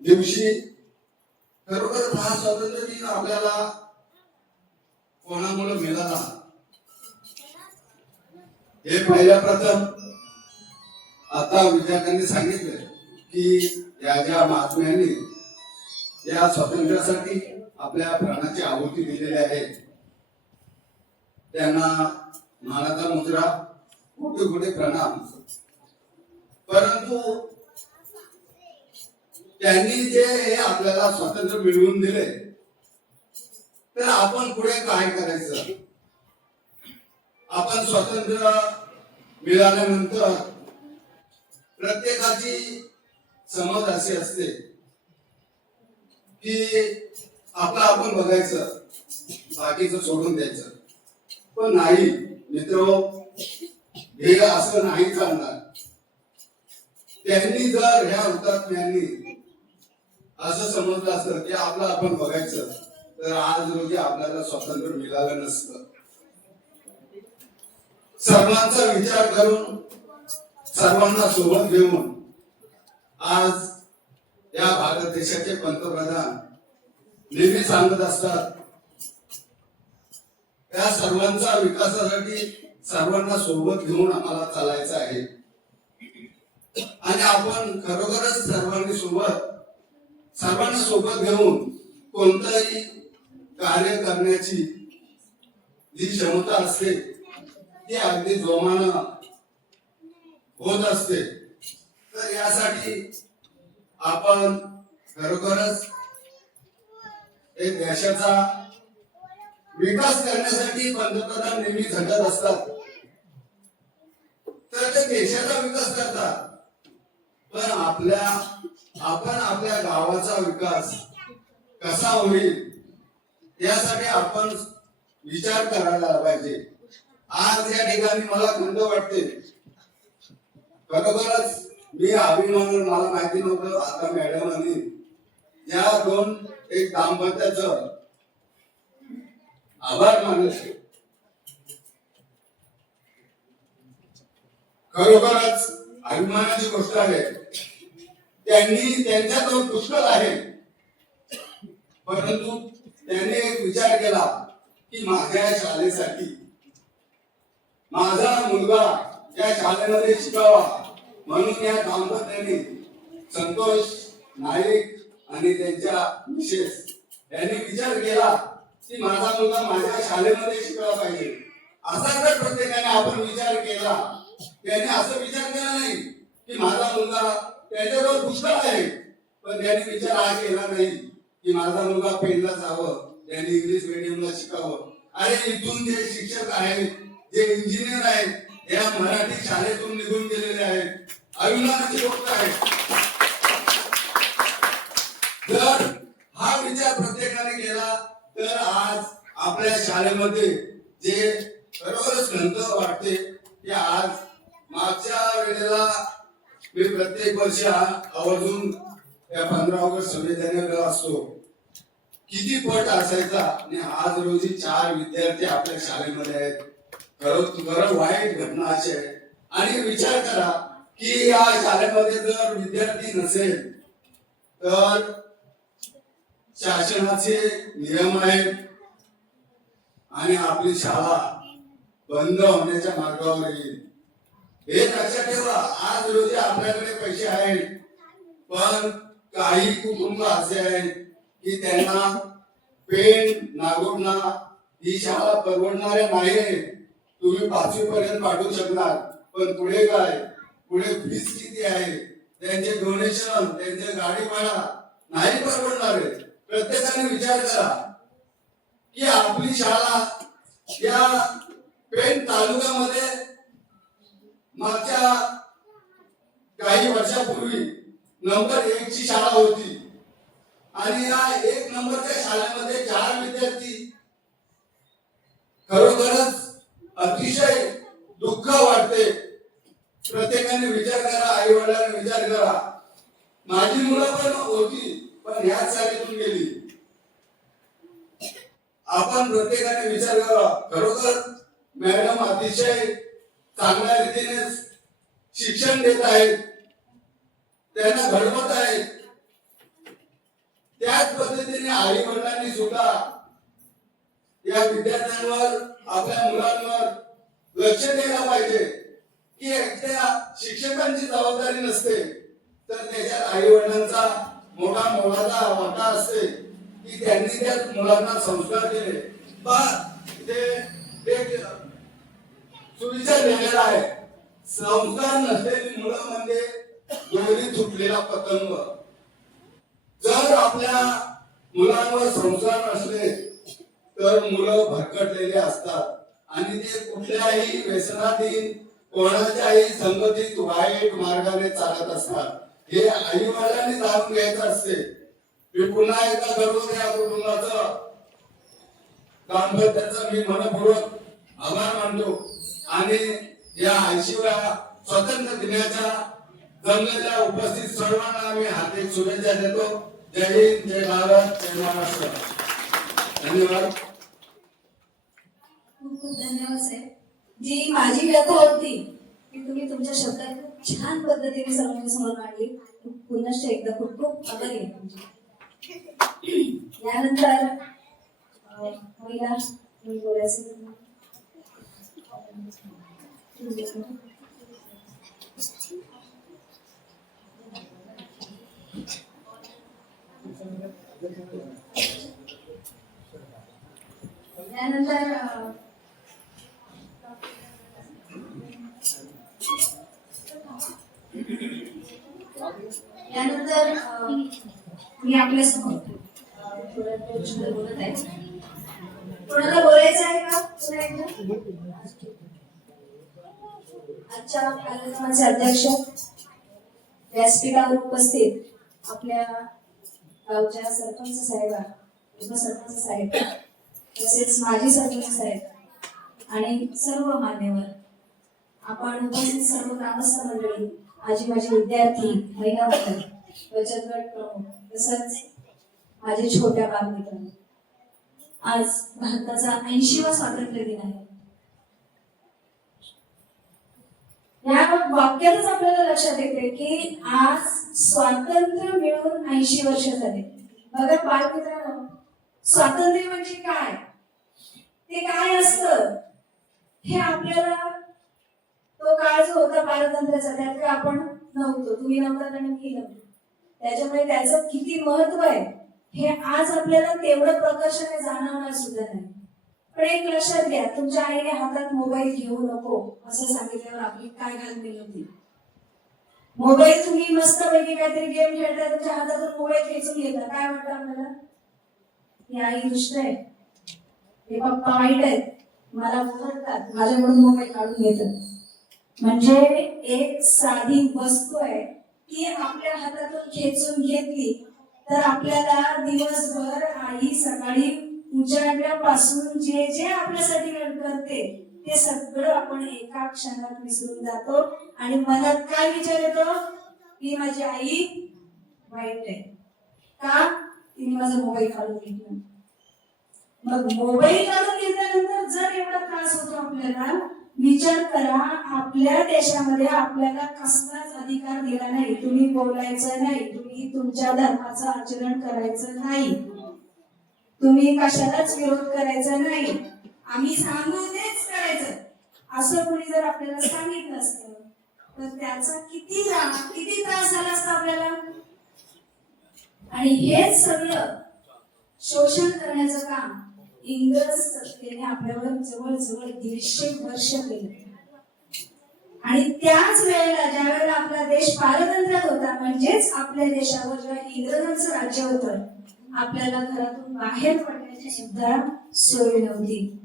दिवशी खरोखर हा स्वातंत्र्य दिन आपल्याला कोणामुळे मिळाला हे पहिल्या प्रथम आता विद्यार्थ्यांनी सांगितलं की या ज्या महात्म्यांनी या स्वातंत्र्यासाठी आपल्या प्राणाची आहुती दिलेली आहे त्यांना मानाचा मुद्रा, मोठे मोठे प्रणाम. परंतु त्यांनी जे हे आपल्याला स्वातंत्र्य मिळवून दिले तर आपण पुढे काय करायचं? आपण स्वातंत्र्य मिळाल्यानंतर प्रत्येकाची समज अशी असते की आपलं आपण बघायचं, बाकीचं सोडून द्यायचं. पण नाही मित्र, हे असं नाही चालणार. त्यांनी जर ह्या हुतात्म्यांनी असं समजलं असतं की आपलं आपण बघायचं तर आज रोजी आपल्याला स्वातंत्र्य मिळालं नसतं. सर्वांचा विचार करून, सर्वांना सोबत घेऊन आज या भारत देशाचे पंतप्रधान नेहमी सांगत असतात, त्या सर्वांचा विकासासाठी सर्वांना सोबत घेऊन आम्हाला चालायचं आहे. आणि आपण खरोखरच सर्वांना सोबत घेऊन कोणतंही कार्य करण्याची जी क्षमता असते ती अगदी जोमानं होत असते. तर यासाठी आपण खरोखरच एक देशाचा विकास करण्यासाठी पंतप्रधान नेहमी झटत असतात. तर ते देशाचा विकास करतात, पण आपण आपल्या गावाचा विकास कसा होईल यासाठी आपण विचार करायला पाहिजे. आज या ठिकाणी मला खंत वाटते, खरोखरच मी अभिमान, मला माहिती नव्हतं, आता मॅडमांनी या एक दाम्पत्याचं आभार मानले. खरोखरच अभिमानाची गोष्ट आहे. त्यांनी त्यांच्याजवळ पुष्कळ आहे, परंतु त्यांनी एक विचार केला की माझ्या शाळेसाठी माझा मुलगा या शाळेमध्ये शिकावा, म्हणून या दाम्पत्याने संतोष नाईक आणि त्यांच्या मिसेस यांनी विचार केला की माझा मुलगा माझ्या शाळेमध्ये शिकला पाहिजे. असा जर प्रत्येकाने आपण विचार केला, त्याने असं विचार केला नाही की माझा मुलगा त्याच्याजवळ पुष्कळ आहे, पण त्याने विचार हा केला नाही की माझा मुलगा पेनला जावं, त्याने इंग्लिश मीडियमला शिकावं. अरे इथून जे शिक्षक आहेत, जे इंजिनियर आहेत, या मराठी शाळेतून निघून गेलेले आहेत. अभिमानाची गोष्ट आहे. जर हा विचार प्रत्येकाने केला तर आज आपल्या शाळेमध्ये जे खरोखरच खंत वाटते की आज मागच्या वेळेला मी प्रत्येक वर्षी आवर्जून या 15 ऑगस्ट 26 जानेवारीला असतो, किती पट असायचा. आणि आज रोजी 4 विद्यार्थी आपल्या शाळेमध्ये आहेत. खरं वाईट घटना अशी आहे. आणि विचार करा की या शाळेमध्ये जर विद्यार्थी नसेल तर शासनाचे नियम आहेत आणि आपली शाळा बंद होण्याच्या मार्गावर येईल. हे लक्षात ठेवा. आज रोजी आपल्याकडे पैसे आहेत, पण काही कुटुंब असे आहेत की त्यांना पेन नागोडणा ही शाळा परवडणाऱ्या नाही. तुम्ही 5वी पर्यंत पाठवू शकणार, पण पुढे काय, पुढे फीस किती आहे, त्यांचे डोनेशन, त्यांचे गाडी भाडा नाही परवडणार. प्रत्येकाने विचार करा की आपली शाळा या पेन तालुक्यामध्ये मागच्या काही वर्षापूर्वी नंबर 1 ची शाळा होती आणि या 1 नंबरच्या शाळेमध्ये 4 विद्यार्थी. खरोखरच अतिशय दुःख वाटते. प्रत्येकाने विचार करा, आई वडिलांनी विचार करा. माझी मुलं पण होती, पण ह्याच शाळेतून गेली. आपण प्रत्येकाने विचार करा. खरोखर मॅडम अतिशय चांगल्या रीतीने शिक्षण देत आहेत, त्यांना घडवत आहेत. त्याच पद्धतीने आई वडिलांनी सुद्धा या विद्यार्थ्यांवर, आपल्या मुलांवर लक्ष द्यायला पाहिजे की एकट्या शिक्षकांची जबाबदारी नसते, तर त्याच्यात आई वडिलांचा मोठा मोलाचा वाटा असते की त्यांनी त्या मुलांना संस्कार दिले. ते सुविचार लिहिलेला आहे, संस्कार नसलेली मुलं म्हणजे दोरी तुटलेला पतंग. जर आपल्या मुलांवर संस्कार नसले तर मुलं भरकटलेले असतात आणि ते कुठल्याही व्यसनाधीन, कोणाच्याही संगतीत वाईट मार्गाने चालत असतात. हे आई वडिलांनी जाणून घ्यायचं असते. मी पुन्हा एकदा करतो या कुटुंबाचं, दाम्पत्याचं मी मनपूर्वक आभार मानतो आणि या 80व्या स्वातंत्र्य दिनाच्या जमलेल्या उपस्थित सर्वांना मी हार्दिक शुभेच्छा देतो. जय हिंद, जय भारत, जय महाराष्ट्र. धन्यवाद. खूप खूप धन्यवाद साहेब. जी माझी व्यथा होती की तुम्ही तुमच्या शब्दात खूप छान पद्धतीने सर्वांच्या समोर मांडली. पुनश्च एकदा खूप खूप आभारी आहे तुमचे. यानंतर महिला मी बोलायचं यानंतर मी आपल्यासमोर बोलत आहे. कोणाला बोलायचं आहे का? पुन्हा एकदा आजच्या कार्यक्रमाचे अध्यक्ष, व्यासपीठावर उपस्थित आपल्या गावच्या सरपंच साहेबा, उपसरपंच साहेब, तसेच माजी सरपंच साहेब आणि सर्व मान्यवर, आपण उपस्थित सर्व ग्रामस्थ मंडळी, आजी माझे विद्यार्थी, महिला मंडळ, बचत गट प्रमुख, तसंच माझे छोट्या बालमित्रांनो, आज भारताचा 80वा स्वातंत्र्य दिन आहे. या वाक्यातच आपल्याला लक्षात येते की आज स्वातंत्र्य मिळून 80 वर्ष झाले. बघा बालमित्रांनो, स्वातंत्र्य म्हणजे काय, ते काय असतं हे आपल्याला, तो काळ जो होता पारतंत्र्याचा त्यात काय आपण नव्हतो, तुम्ही नव्हतात आणि मी नव्हतो, त्याच्यामुळे त्याचं किती महत्व आहे हे आज आपल्याला तेवढं प्रकर्षाने जाणवणार सुद्धा नाही. पण एक लक्षात घ्या, तुमच्या आईने हातात मोबाईल घेऊ नको असं सांगितल्यावर आपली काय घालमेल होती. मोबाईल तुम्ही मस्तपैकी काहीतरी गेम खेळताय, तुमच्या हातातून मोबाईल खेचून घेता, काय वाटतं आपल्याला? ही आई दुष्ट आहे, हे पप्पा वाईट आहेत, मला ओरडतात, माझ्याकडून मोबाईल काढून घेतात. म्हणजे एक साधी वस्तू आहे ती आपल्या हातातून खेचून घेतली तर आपल्याला दिवसभर आई सकाळी उजाडल्यापासून जे जे आपल्यासाठी करते ते सगळं आपण एका क्षणात विसरून जातो आणि मनात काय विचार येतो की माझी आई वाईट आहे का, तिने माझा मोबाईल काढून घेतला. मग मोबाईल काढून घेतल्यानंतर जर एवढा त्रास होतो आपल्याला, विचार करा आपल्या देशामध्ये आपल्याला कसलाच अधिकार दिला नाही. तुम्ही बोलायचं नाही, तुम्ही तुमच्या धर्माचं आचरण करायचं नाही, तुम्ही कशालाच विरोध करायचा नाही, आम्ही सांगू तेच करायचं असं कोणी जर आपल्याला सांगितलं असतं तर त्याचा किती त्रास झाला असता आपल्याला. आणि हेच सगळं शोषण करण्याचं काम इंग्रज सत्तेने आपल्यावर जवळजवळ 150 वर्ष केले. आणि त्याच वेळेला ज्या वेळेला आपला देश पारतंत्र्यात होता, म्हणजेच आपल्या देशावर जेव्हा इंग्रजांचं राज्य होतं, आपल्याला घरातून बाहेर पडण्याची सुद्धा सोय नव्हती.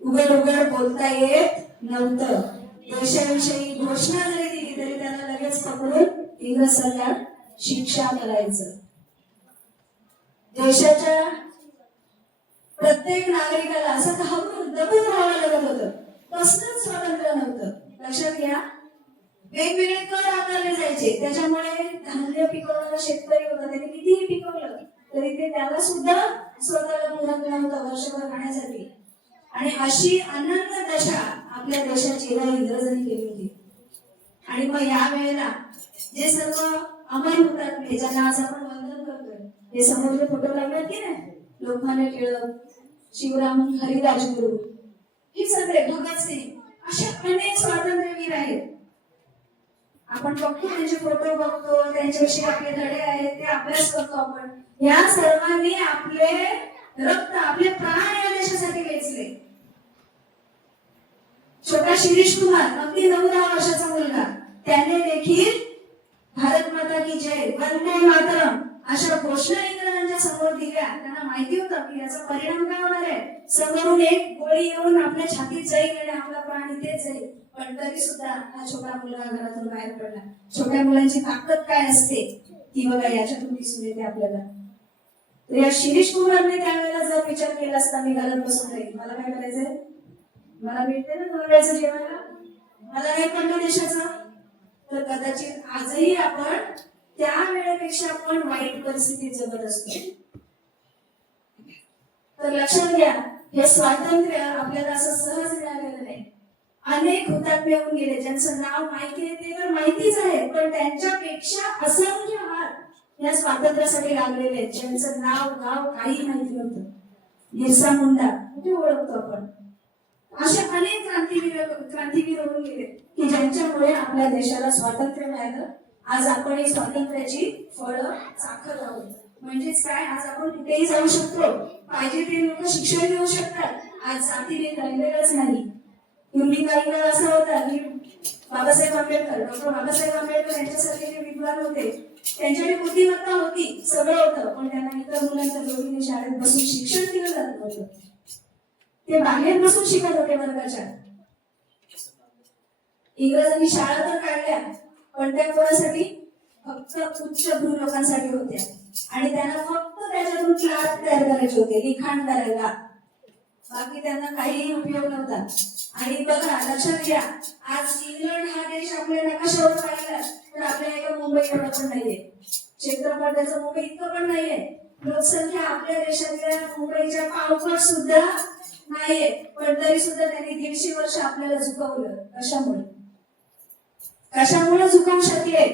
उघड उघड बोलता येत नव्हतं. देशाविषयी घोषणा जरी दिली तरी त्याला लगेच पकडून इंग्रज सरकार शिक्षा करायचं. देशाच्या प्रत्येक नागरिकाला असं घाबरून दबून राहावं लागत होतं. कसलंच स्वातंत्र्य नव्हतं. लक्षात घ्या, वेगवेगळे कर आकारले जायचे. त्याच्यामुळे धान्य पिकवणारा शेतकरी होता, त्याने कितीही पिकवलं तरी ते त्याला सुद्धा स्वतःला पुरत नव्हतं वर्षभर खाण्यासाठी. आणि अशी अनंत दशा आपल्या देशाची इंग्रजांनी केली होती. आणि मग या वेळेला जे सर्व अमर हुतात्मे ज्यांना आज आपण वंदन करतोय, हे समोरचे फोटो लागले की नाही, लोकमान्य टिळक, शिवराम हरिराजगुरू, हे सगळे, भगतसिंग, असे अनेक स्वातंत्र्यवीर आहेत. आपण बघतो त्यांचे फोटो बघतो, त्यांच्याविषयी आपले धडे आहेत, ते अभ्यास करतो आपण. या सर्वांनी आपले रक्त, आपले प्राण या देशासाठी वेचले. छोटा शिरीष कुमार, अगदी 9-10 वर्षाचा मुलगा, त्याने देखील भारत माता की जय, वंदे मातरम अशा घोषणा इंग्रजांच्या समोर दिल्या. त्यांना माहिती होतं की याचा परिणाम काय होणार आहे. समोरून एक गोळी येऊन आपल्या छातीत जाईल आणि आपला प्राण इथेच जाईल, पण तरी सुद्धा हा छोटा मुलगा घरातून बाहेर पडला. छोट्या मुलांची ताकद काय असते ती बघा याच्यातून दिसून येते आपल्याला. तर या शिरीष कुमारने त्यावेळेला जर विचार केला असता, मी घरात बसून राहील, मला काय करायचंय, मला मिळते ना 2 वेळेचं जेवायला, मला नाही पडलं देशाचं, तर कदाचित आजही आपण त्या वेळेपेक्षा आपण वाईट परिस्थितीत जगत असतो. तर लक्षात घ्या, हे स्वातंत्र्य आपल्याला असं सहज मिळालेलं नाही. अनेक हुतात्मे होऊन गेले, ज्यांचं नाव माहिती आहे ते तर माहितीच आहे, पण त्यांच्यापेक्षा असंख्य हात या स्वातंत्र्यासाठी लागलेले आहेत, ज्यांचं नाव गाव काही माहिती नव्हतं. बिरसा मुंडा कुठे ओळखतो आपण. असे अनेक क्रांतिवीर होऊन गेले की ज्यांच्यामुळे आपल्या देशाला स्वातंत्र्य मिळालं. आज आपण ही स्वातंत्र्याची फळं चाखत आहोत. म्हणजेच काय, आज आपण कुठेही जाऊ शकतो, पाहिजे ते लोक शिक्षण घेऊ शकतात. आज जातीभेद राहिलेलाच नाही. पूर्वी काही वेळ असा होता की बाबासाहेब आंबेडकर, डॉक्टर बाबासाहेब आंबेडकर यांच्यासारखे जे विद्वान होते, त्यांच्याकडे बुद्धिमत्ता होती, सगळं होतं, पण त्यांना इतर मुलांच्या जोडीने शाळेत बसून शिक्षण दिलं जात नव्हतं. ते बाहेर बसून शिकत होते वर्गाच्या. इंग्रजांनी शाळा तर काढल्या, पण त्या कोणासाठी? फक्त उच्चभ्रू लोकांसाठी होत्या. आणि त्यांना फक्त त्याच्यातून क्लार्क तयार करायचे होते, लिखाण करायला. बाकी त्यांना काहीही उपयोग नव्हता. आणि बघा, लक्षात घ्या, आज इंग्लंड हा देश आपल्या नकाशावर पाहिला तर आपल्या एका मुंबई एवढं पण नाहीये. क्षेत्रफळ त्याचं मुंबई इतकं पण नाहीये. लोकसंख्या आपल्या देशातल्या मुंबईच्या पावपट सुद्धा नाहीये, पण तरी सुद्धा त्यांनी 150 वर्ष आपल्याला झुकवलं. कशामुळे झुकवू शकले?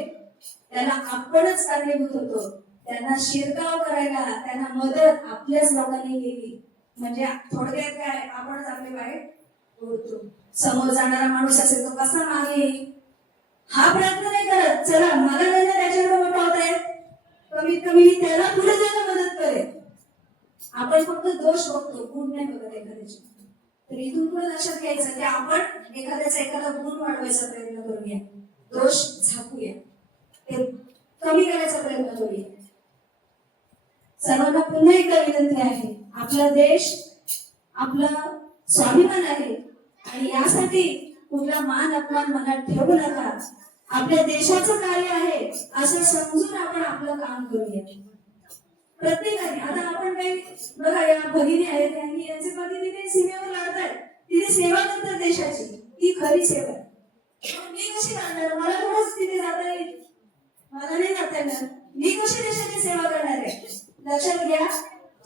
त्यांना आपणच कारणीभूत होतो. त्यांना शिरकाव करायला, त्यांना मदत आपल्याच लोकांनी केली. म्हणजे थोडक्यात काय, आपणच आपले वाईट ओळखतो. समोर जाणारा माणूस असेल तो कसा मागे येईल हा प्रयत्न नाही करत. चला, मला नाही त्याच्याकडे मोठा होता येत, कमीत कमी मी त्याला पुढे जायला मदत करेल. आपण फक्त दोष बघतो, गुण नाही बघत एखाद्याचे. तर इथून पुढे लक्षात घ्यायचं की आपण एखादा गुण वाढवायचा प्रयत्न करूया, दोष झाकूया, ते कमी करायचा प्रयत्न करूया. सर्वांना पुन्हा एकदा विनंती आहे, आपला देश आपला स्वाभिमान आहे आणि यासाठी कुठला मान अपमान मनात ठेवू नका. आपल्या देशाचं कार्य आहे असं समजून आपण आपलं काम करूया प्रत्येकाने. आता आपण काही बघा, या भगिनी आहेत, त्यांनी यांचे पती तिथे सीमेवर लढतायत, तिथे सेवा करतात देशाची, ती खरी सेवा आहे. मी कशी करणार? मला थोडंच तिथे जाता येईल, मला नाही जाता येणार. मी कशी देशाची सेवा करणार आहे? लक्षात घ्या,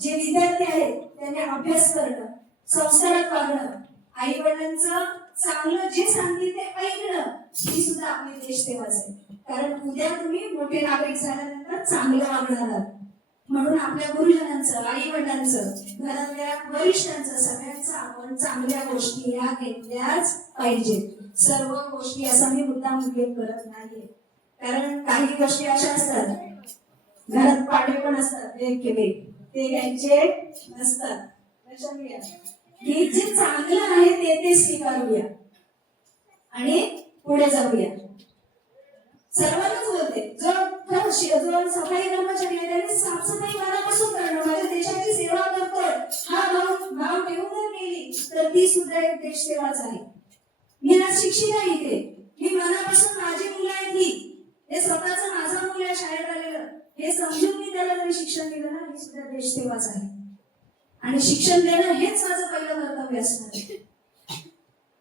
जे विद्यार्थी आहेत त्यांनी अभ्यास करणं, संस्कारात वागणं, आई वडिलांचं चांगलं जे सांगतील ते ऐकणं, ही सुद्धा आपली देश सेवाच आहे. कारण उद्या तुम्ही मोठे नागरिक झाल्यानंतर चांगलं वागणार आहात. म्हणून आपल्या गुरुजनांचं, आई वडिलांचं, घरातल्या वरिष्ठांचं, सगळ्यांचं आपण चांगल्या गोष्टी या घेतल्याच पाहिजे. सर्व गोष्टी असा मी मुद्दाम उल्लेख करत नाही, कारण काही गोष्टी अशा असतात, घरात पाडे पण असतात एक केले, ते घ्यायचे नसतात. लक्षात घ्या, की जे चांगलं आहे ते स्वीकारूया आणि पुढे जाऊया. सर्वांनाच बोलते, जो सफाई कर्मचारी आहे त्याने साफसफाई मनापासून करणं, माझ्या देशाची सेवा करतोय हा भाव ठेवून जर केली तर ती सुद्धा एक देश सेवाच आहे. मी आज शिक्षित आहे इथे, मी मनापासून माझी मुलं आहेत ही, हे स्वतःच माझा मुलं आहे शाळेत आलेलं, हे समजून मी त्याला जरी शिक्षण दिलं ना, ही सुद्धा देश सेवाच आहे. आणि शिक्षण देणं हेच माझं पहिलं कर्तव्य असणार आहे.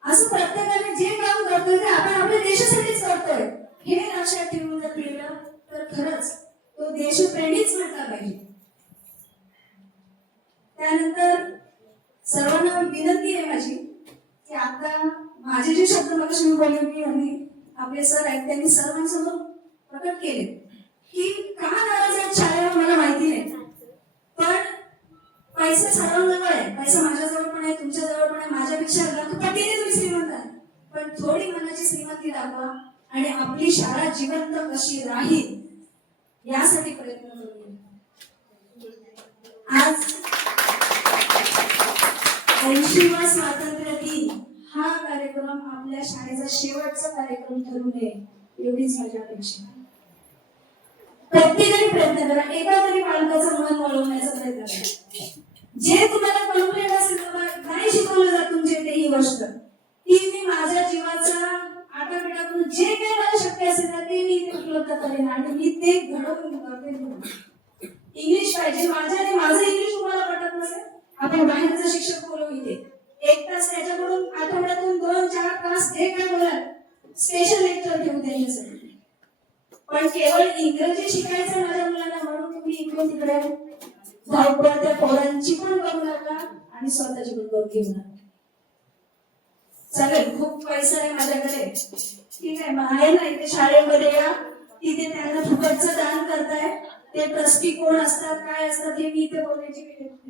असं प्रत्येकाने जे काम करतोय ते आपण आपल्या देशासाठीच करतोय हे लक्षात ठेवून जर केलं तर खरंच तो देशप्रेमीच म्हटला पाहिजे. त्यानंतर सर्वांना विनंती आहे माझी की आता माझे जे शब्द मगाशी मी बोलले की आम्ही आपले सर आहेत त्यांनी सर्वांसमोर प्रकट केले की का नाराज आहेत शाळेवर मला माहिती नाही, पण पैसा सर्वांजवळ आहे, पैसा माझ्याजवळ पण आहे, तुमच्याजवळ पण आहे, माझ्यापेक्षा लखपटीने तुम्ही श्रीमंत आहे, पण थोडी मनाची श्रीमंती दाखवा आणि आपली शाळा जिवंत कशी राहील यासाठी प्रयत्न करूया. आज 80वा स्वातंत्र्य दिन हा कार्यक्रम आपल्या शाळेचा शेवटचा कार्यक्रम ठरू नये एवढीच माझी अपेक्षा. प्रत्येकाने प्रयत्न करा, एका तरी बालकाचं मन वळवण्याचा प्रयत्न करा. जे तुम्हाला कंप्लेंट असेल, नाही शिकवलं जात तुमचे ते ही गोष्ट, ती मी माझ्या जीवाचा आटापिटा करून जे काही मला शक्य असेल ना ते मी इथे उपलब्ध करेन आणि मी ते घडवून करते. इंग्लिश पाहिजे, माझं इंग्लिश तुम्हाला पटत नसेल, आपण बाहेरचा शिक्षक बोलवू इथे, 1 तास त्याच्याकडून आठवड्यातून 2-4 तास जे काय बोलाल स्पेशल लेक्चर घेऊन द्यायचं. पण केवळ इंग्रजी शिकायचं माझ्या मुलांना म्हणून तुम्ही इकडून तिकडे धावपळ त्या पोरांची पण करू नका आणि स्वतःची पण करून घेऊ नका. चालेल, खूप पैसा आहे माझ्याकडे, ठीक आहे, मग आहे ना इथे शाळेमध्ये या, तिथे त्यांना फुकटचं दान करताय. ते ट्रस्टी कोण असतात, काय असतात, हे मी इथे बोलण्याची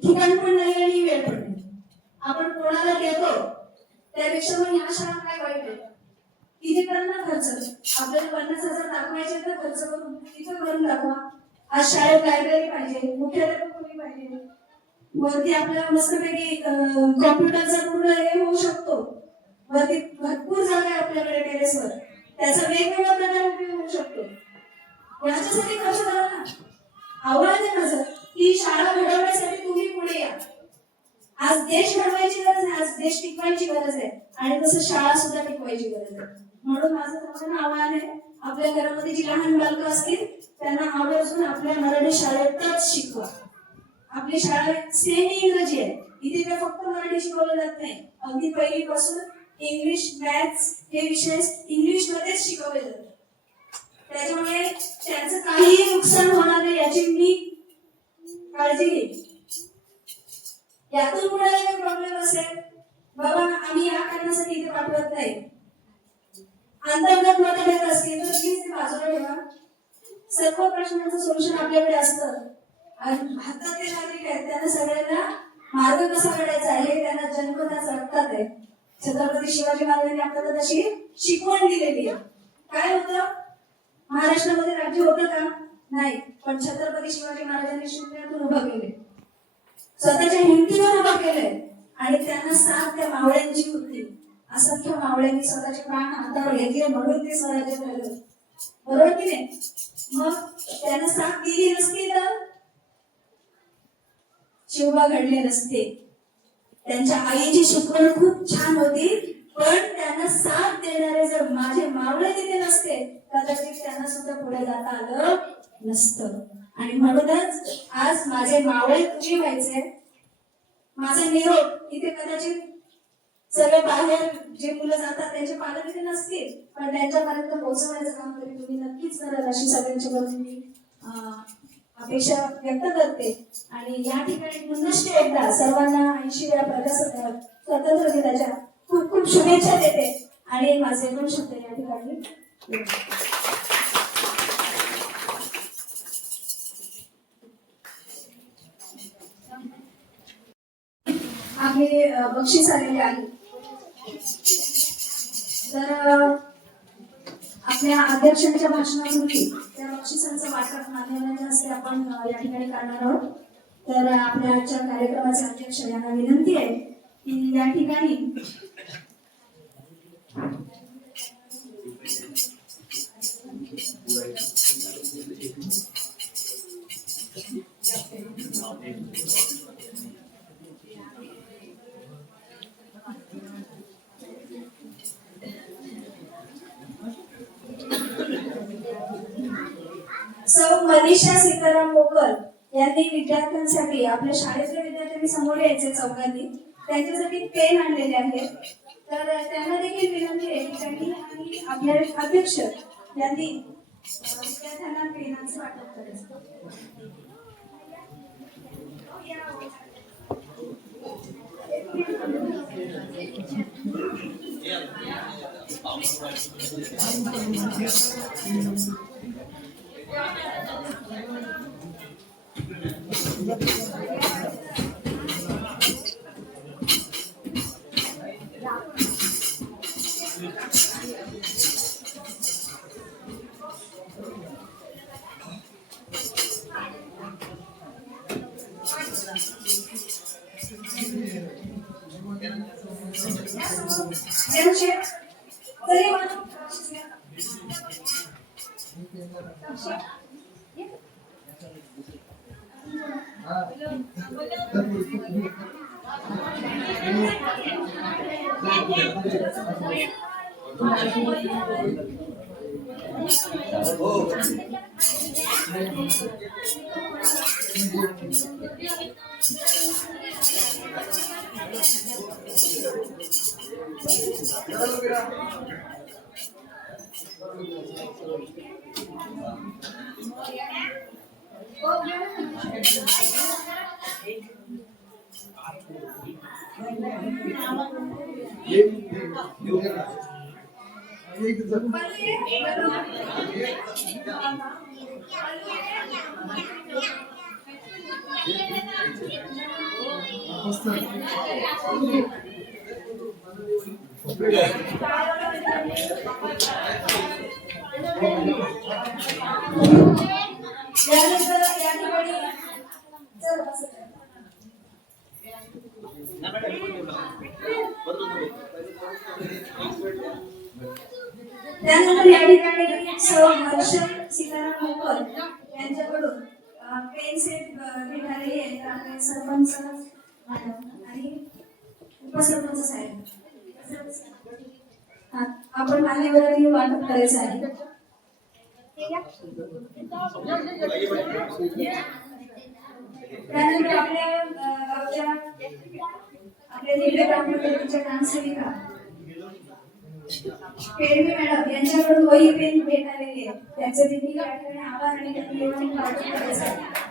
ठिकाण पण नाही आणि वेळ पण नाही. आपण कोणाला देतो त्यापेक्षा मग ह्या शाळा काय वाईट आहे, तिथे करा ना खर्च. आपल्याला 50,000 दाखवायचे तर खर्च करून तिथे करून दाखवा. आज शाळेत लायब्ररी पाहिजे, मुख्याध्यापक कोणी पाहिजे, वरती आपल्याला मस्तपैकी कॉम्प्युटरचा पूर्ण हे होऊ शकतो. वरती भरपूर जागा आहे आपल्याकडे टेरेसवर, त्याचा वेगवेगळ्या प्रकारे उपयोग होऊ शकतो. याच्यासाठी खर्च करा ना. आवड आहे माझं की शाळा घडवण्यासाठी तुम्ही पुढे या. आज देश घडवायची गरज आहे, आज देश टिकवायची गरज आहे आणि तसं शाळा सुद्धा टिकवायची गरज आहे. म्हणून माझं सर्वांना आव्हान आहे, आपल्या घरामध्ये जी लहान बालकं असतील त्यांना आवर्जून आपल्या मराठी शाळेतच शिकवा. आपली शाळा सेमी इंग्रजी आहे, इथे काय फक्त मराठी शिकवलं जात नाही. अगदी पहिलीपासून इंग्लिश, मॅथ्स हे विषय इंग्लिश मध्येच शिकवले जातात. त्याच्यामुळे त्यांचं काहीही नुकसान होणार नाही याची मी काळजी घेईन. यातून कुणाला काही प्रॉब्लेम असेल, बाबा आम्ही या कारणासाठी इथे पाठवत नाही, अंतर्गत मतभेद असतील तर प्लीज ते बाजूला ठेवा. सर्व प्रश्नांचं सोल्युशन आपल्याकडे असतं आणि भारतातले नागरिक आहेत, त्यांना सगळ्यांना मार्ग कसा काढायचा आहे त्यांना जन्मताच रक्तात आहे. छत्रपती शिवाजी महाराजांनी आपल्याला तशी शिकवण दिलेली आहे. काय होतं, महाराष्ट्रामध्ये राज्य होतं का? नाही, पण छत्रपती शिवाजी महाराजांनी शून्यातून उभं केले, स्वतःच्या हिमतीवर उभं केलंय आणि त्यांना साथ त्या मावळ्यांची होती. असंख्य मावळ्यांनी स्वतःचे प्राण हातावर घेतले म्हणून ते स्वराज्य झालं, बरोबर की नाही? मग त्यांना साथ दिली नसती तर शिवबा घडले नसते. त्यांच्या आईची शिकवण खूप छान होती, पण त्यांना साथ देणारे जर माझे मावळे तिथे नसते कदाचित त्यांना सुद्धा पुढे जाता आलं नसतं. आणि म्हणूनच आज माझे मावळे तुम्ही व्हायचे. माझा निरोप इथे कदाचित सगळे बाहेर जे मुलं जातात त्यांचे पालक इथे नसतील, पण त्यांच्यापर्यंत पोहोचवण्याचं काम तरी तुम्ही नक्कीच कराल अशी सगळ्यांची मी अपेक्षा व्यक्त करते. आणि या ठिकाणी पुनश्च एकदा सर्वांना 80व्या स्वातंत्र्य दिनाच्या खूप खूप शुभेच्छा देते आणि माझे 2 शब्द या ठिकाणी. आपले बक्षीस आलेले आहे, तर आपल्या अध्यक्षांच्या भाषणापूर्वी त्या बक्षिसांचं वाटप मान्यवरांच्या हस्ते आपण या ठिकाणी करणार आहोत. तर आपल्या आजच्या कार्यक्रमाचे अध्यक्ष यांना विनंती आहे की या ठिकाणी सौ मनीषा सीताराम मोकर यांनी विद्यार्थ्यांसाठी, आपल्या शाळेतल्या विद्यार्थ्यांनी समोर यायचे चौघांनी, त्यांच्यासाठी पेन आणलेले आहेत. तर त्यांना देखील विनंती आहे की त्यांनी आणि आपले अध्यक्ष यांनी विद्यार्थ्यांना पेनांचे वाटप करायचं. यानंतर या ठिकाणी चल बस. त्यानंतर या ठिकाणी सौ हर्षद सीताराम मोकर यांच्याकडून पेन सेट भेट आलेली आहे. तर आपले सरपंच मॅडम आणि उपसरपंच साहेब आपण मान्यवरांनी वाटप करायचं आहे. त्यानंतर आपल्या गावच्या आपल्या दिल्ली ग्रामपंचायतीच्या ग्रामसेविका पेरवी मॅडम यांच्याकडून वही पेन भेट आलेली आहे. त्याचे देखील या ठिकाणी आभार आणि धन्यवाद वाटप करायचं आहे.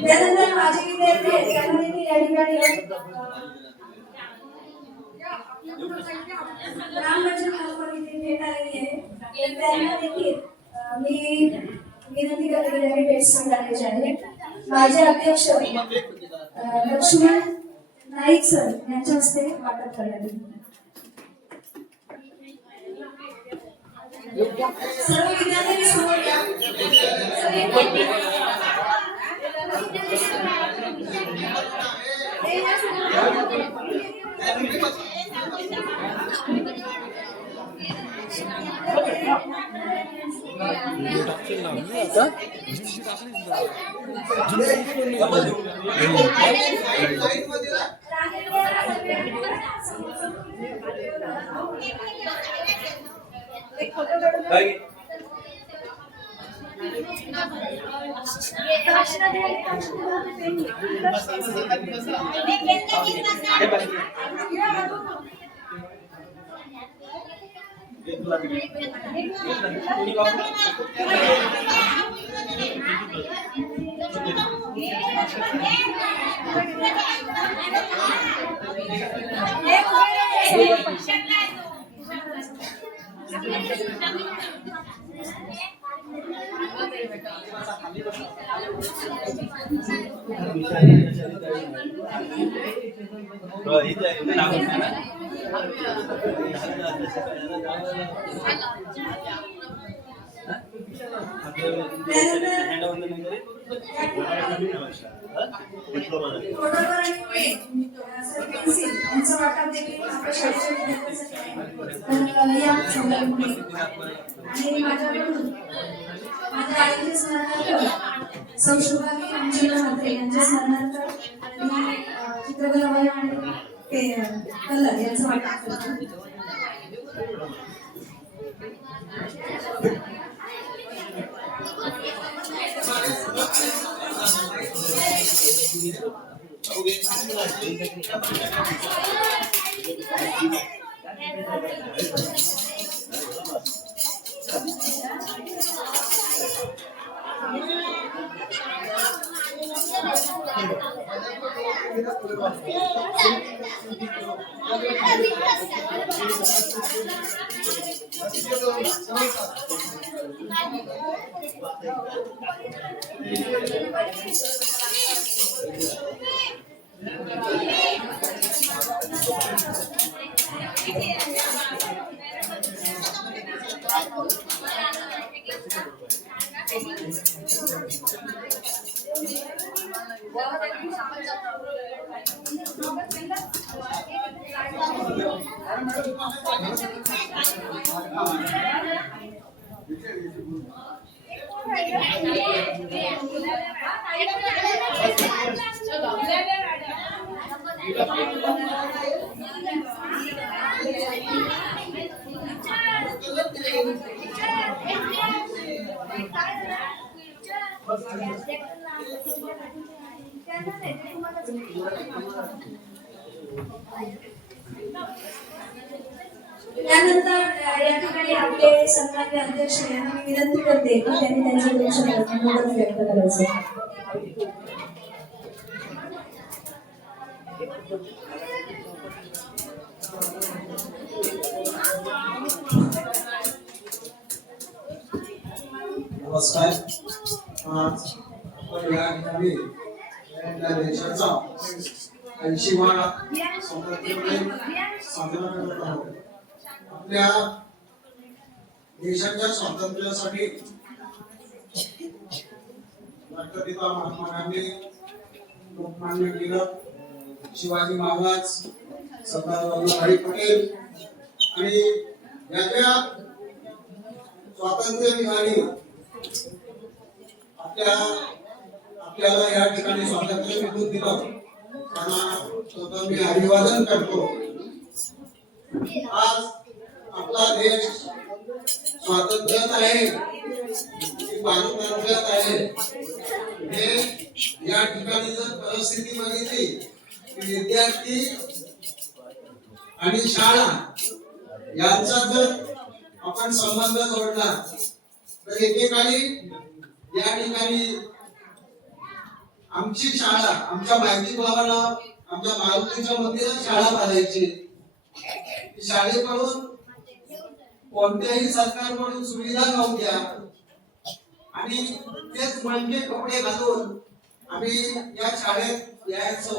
त्यानंतर माझे विद्यार्थी आहेत त्यांना देखील या ठिकाणी रामराज्य इथे भेट आलेली आहे. तर त्यांना देखील मी विनंती करते की भेट स्वीकारायची आहे. माझे अध्यक्ष लक्ष्मण नाईक सर यांच्या हस्ते वाटप करण्यात येईल. सर्व विद्यार्थ्यांनी समोर या. संशोधक अंजना म्हात्रे यांच्या स्मरणार्थ चित्रकला आणि कलर यांचं वाटप करतो. त्यानंतर या ठिकाणी आपले सन्माननीय अध्यक्ष यांना मी विनंती करते की त्यांनी त्यांचे 2 शब्द मत व्यक्त करायचे. नमस्कार. आज आपण या ठिकाणी आपल्या देशाचा 80वा स्वातंत्र्य दिन साजरा करत आहोत. आपल्या देशाच्या स्वातंत्र्यासाठी राष्ट्रपिता महात्मा गांधी, लोकमान्य टिळक, शिवाजी महाराज, सरदार वल्लभभाई पटेल आणि याच्या स्वातंत्र्य दिनाने आपल्याला या ठिकाणी स्वातंत्र्य मिळवून दिलं. त्यांना मी अभिवादन करतो. आज आपला देश स्वातंत्र्यात आहे, पारतंत्र्यात आहे. हे या ठिकाणी जर परिस्थिती बघितली की विद्यार्थी आणि शाळा यांचा जर आपण संबंध जोडला तर एकेकाळी या ठिकाणी आमची शाळा, आमच्या माहिती बाबांना आमच्या मारुतीच्या मंदिरात शाळा बांधायची. शाळेकडून कोणत्याही सरकारकडून सुविधा नव्हत्या आणि तेच मणके कपडे घालून आम्ही या शाळेत यायचो.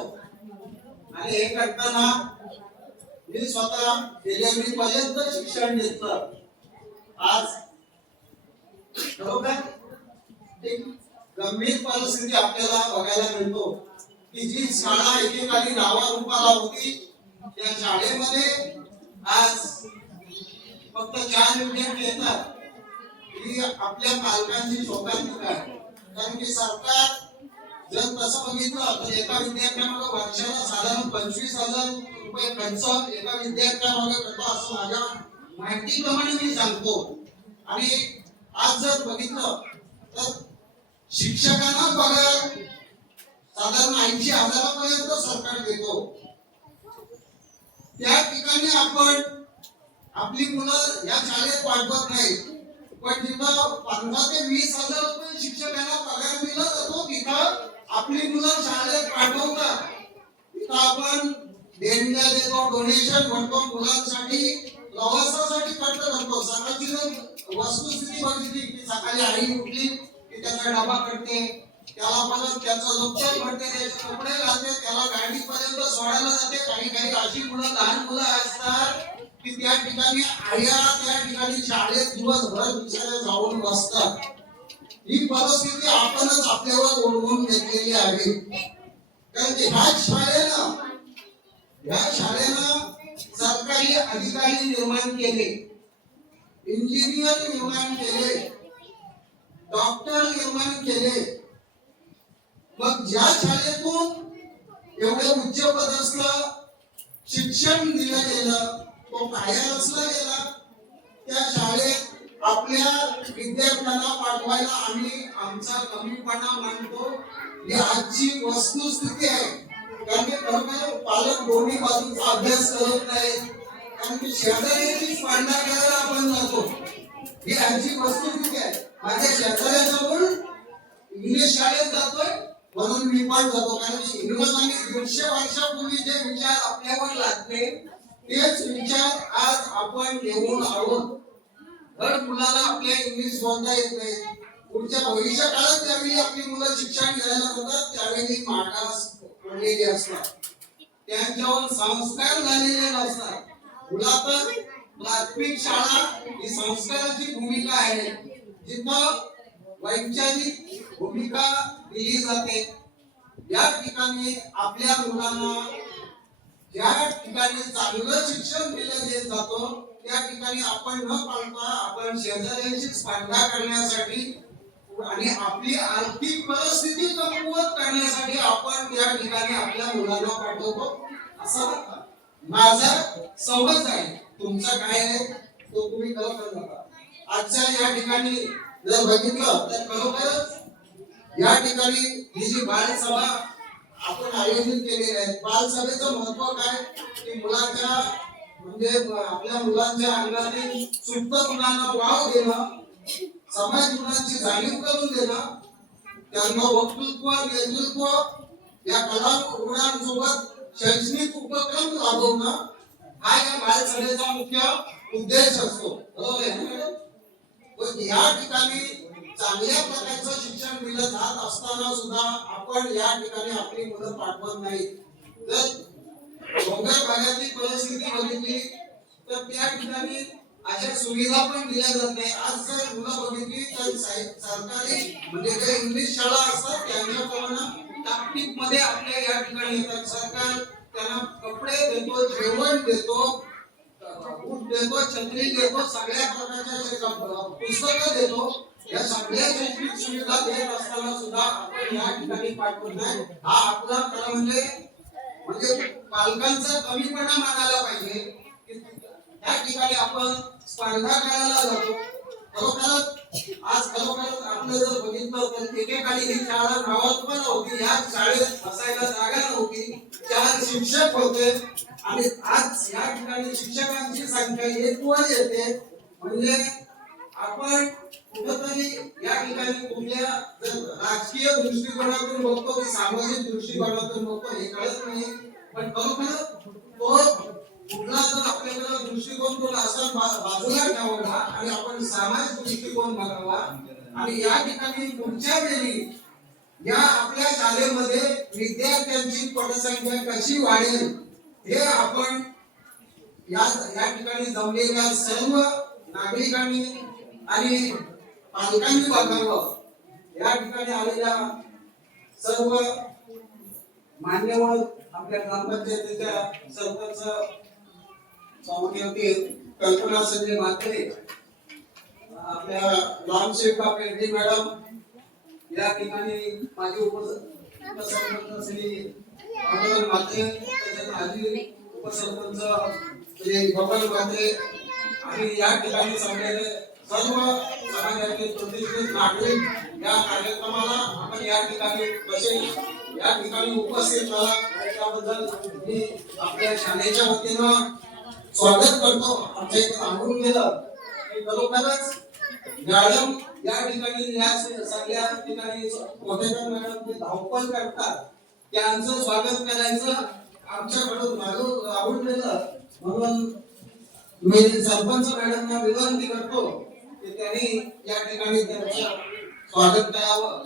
आणि हे करताना मी स्वतः गेल्या पर्यंत शिक्षण घेतलं. आज खरोखर एक गंभीर परिस्थिती आपल्याला बघायला मिळतो की जी शाळा एकेकाळी नावारूपाला होती त्या शाळेमध्ये आज फक्त 4 विद्यार्थी येतात. ही आपल्या पालकांची शोकांतिका आहे. कारण की सरकार जर तसं बघितलं तर एका विद्यार्थ्यामागे वर्षाला साधारण 25,000 रुपये खर्च एका विद्यार्थ्यामागे करतो असं माझ्या माहितीप्रमाणे मी सांगतो. आणि आज जर बघितलं तर शिक्षकांना पगार साधारण 80,000 पर्यंत सरकार देतो. त्या ठिकाणी आपण आपली मुलं या शाळेत पाठवत नाही, पण जिथं 15 ते 20,000 रुपये शिक्षकांना पगार दिला जातो तिथं आपली मुलं शाळेत पाठवतात. तिथं आपण देणग्या देतो, डोनेशन भरतो, मुलांसाठी प्रवासासाठी खर्च करतो. सकाळची वस्तुस्थिती बघितली की सकाळी आई उठली की त्याचा डबा करते, त्याला परत त्याचं दप्तर भरते, त्याचे कपडे घालते, त्याला गाडीपर्यंत सोडायला जाते. काही अशी मुलं, लहान मुलं असतात की त्या ठिकाणी आया त्या ठिकाणी शाळेत दिवसभर बिचाऱ्या जाऊन बसतात. ही परिस्थिती आपणच आपल्यावर ओढवून घेतलेली आहे. कारण की ह्या शाळेनं सरकारी अधिकारी निर्माण केले, इंजिनियर निर्माण केले, डॉक्टर निर्माण केले. मग ज्या शाळेतून एवढे उच्च पदस्थ शिक्षण दिलं गेलं, तो पाया रचला गेला, त्या शाळेत आपल्या विद्यार्थ्यांना पाठवायला आम्ही आमचा कमीपणा मानतो. ही आजची वस्तुस्थिती आहे. कारण की खरोखर पालक दोन्ही बाजूचा अभ्यास करत नाही. कारण की शेजाऱ्याची स्पर्धा करायला आपण जातो. ही आजची वस्तुस्थिती आहे. माझ्या शेजाऱ्याजवळ इंग्लिश शाळेत जातोय म्हणून मी पण जातो. कारण की इंग्रजांनी 150 वर्षापूर्वी जे विचार आपल्यावर लादले तेच विचार आज आपण घेऊन आहोत. तर मुलाला आपल्या इंग्लिश बोलता येत नाही. पुढच्या भविष्य काळात ज्यावेळी आपली मुलं शिक्षण घ्यायला होतात त्यावेळी मागास पडलेली असतात, त्यांच्यावर संस्कार झालेले नसतात. मुळातच प्राथमिक शाळा ही संस्काराची भूमिका आहे, जिथं वैचारिक भूमिका दिली जाते. या ठिकाणी आपल्या मुलांना ज्या ठिकाणी चांगलं शिक्षण दिलं जातो त्या ठिकाणी आपण न पाळता आपण शेजाऱ्यांची स्पर्धा करण्यासाठी आणि आपली आर्थिक परिस्थिती कमकुवत करण्यासाठी आपण त्या ठिकाणी आपल्या मुलांना पाठवतो. असा माझा समज आहे. तुमचा काय आहे तो तुम्ही कळत नका. आजच्या या ठिकाणी जर बघितलं तर खरोखरच या ठिकाणी ही जी बालसभा आपण आयोजित केलेली आहे, बालसभेचं महत्व काय की मुलाच्या म्हणजे आपल्या मुलांच्या अंगातील सुप्त गुणांना वाव देणं, समाज गुणांची जाणीव करून देणं, त्यांना वक्तृत्व नेतृत्व या कला गुणांसोबत शैक्षणिक उपक्रम राबवणं हा या बालसभेचा मुख्य उद्देश असतो. बरोबर आहे ना? या ठिकाणी चांगल्या प्रकारचं शिक्षण दिलं जात असताना सुद्धा आपण या ठिकाणी आपली मुलं पाठवत नाही. जर डोंगर भागातली परिस्थिती बघितली तर त्या ठिकाणी अशा सुविधा पण दिल्या जात नाही. आज जर मुलं बघितली तर सरकारी म्हणजे जे इंग्लिश शाळा असतात त्यांच्याप्रमाणे ताकदीक मध्ये आपल्या या ठिकाणी येतात. सरकार त्यांना कपडे देतो, जेवण देतो, बूट देतो, छत्री देतो, सगळ्या प्रकारच्या पुस्तकं देतो. या सगळ्या शैक्षणिक सुविधा देत असताना सुद्धा आपण या ठिकाणी पाठवत नाही. हा आपला खरं म्हणजे पालकांचा कमीपणा मानायला पाहिजे. या ठिकाणी आपण स्पर्धा करायला जातो. खरोखरच आपलं जर बघितलं तर एकेकाळी ही शाळा गावात पण होती, या शाळेत बसायला जागा नव्हती, चार शिक्षक होते आणि आज या ठिकाणी शिक्षकांची संख्या 1 वर येते. म्हणजे आपण कुठंतरी या ठिकाणी कुठल्या जर राजकीय दृष्टिकोनातून बघतो की सामाजिक दृष्टिकोनातून बघतो हे कळत नाही. पण खरोखर तो कुठला जर आपल्याकडे दृष्टिकोन असा बाजूला ठेवला आणि आपण सामाजिक दृष्टिकोन बघावा आणि या ठिकाणी पुढच्या वेळी या आपल्या शाळेमध्ये विद्यार्थ्यांची पटसंख्या कशी वाढेल हे आपण या ठिकाणी जमलेल्या सर्व नागरिकांनी आणि पालकांनी बघावं. या ठिकाणी आलेल्या सर्व मान्यवर आपल्या ग्रामपंचायतीच्या सरपंच सौम्यवती कल्पना संजय म्हात्रे, आपल्या रामशेखा पेंढे मॅडम, या ठिकाणी माझे उपसरपंच श्री अमोल म्हात्रे, तसेच माजी उपसरपंच श्री गोपाल म्हात्रे आणि या ठिकाणी सगळे सर्व समाजातील प्रतिष्ठित नागरिक या कार्यक्रमाला आपण या ठिकाणी कसे या ठिकाणी उपस्थित झाला त्याबद्दल मी आपल्या शाळेच्या वतीनं स्वागत करतो. आमच्या इथे सांगून गेलं की खरोखरच मॅडम या ठिकाणी या सगळ्या ठिकाणी मोठेकर मॅडम जे धावपळ करतात त्यांचं स्वागत करायचं आमच्याकडून राहून गेलं. म्हणून मी सरपंच मॅडमना विनंती करतो की त्यांनी या ठिकाणी त्यांचं स्वागत करावं.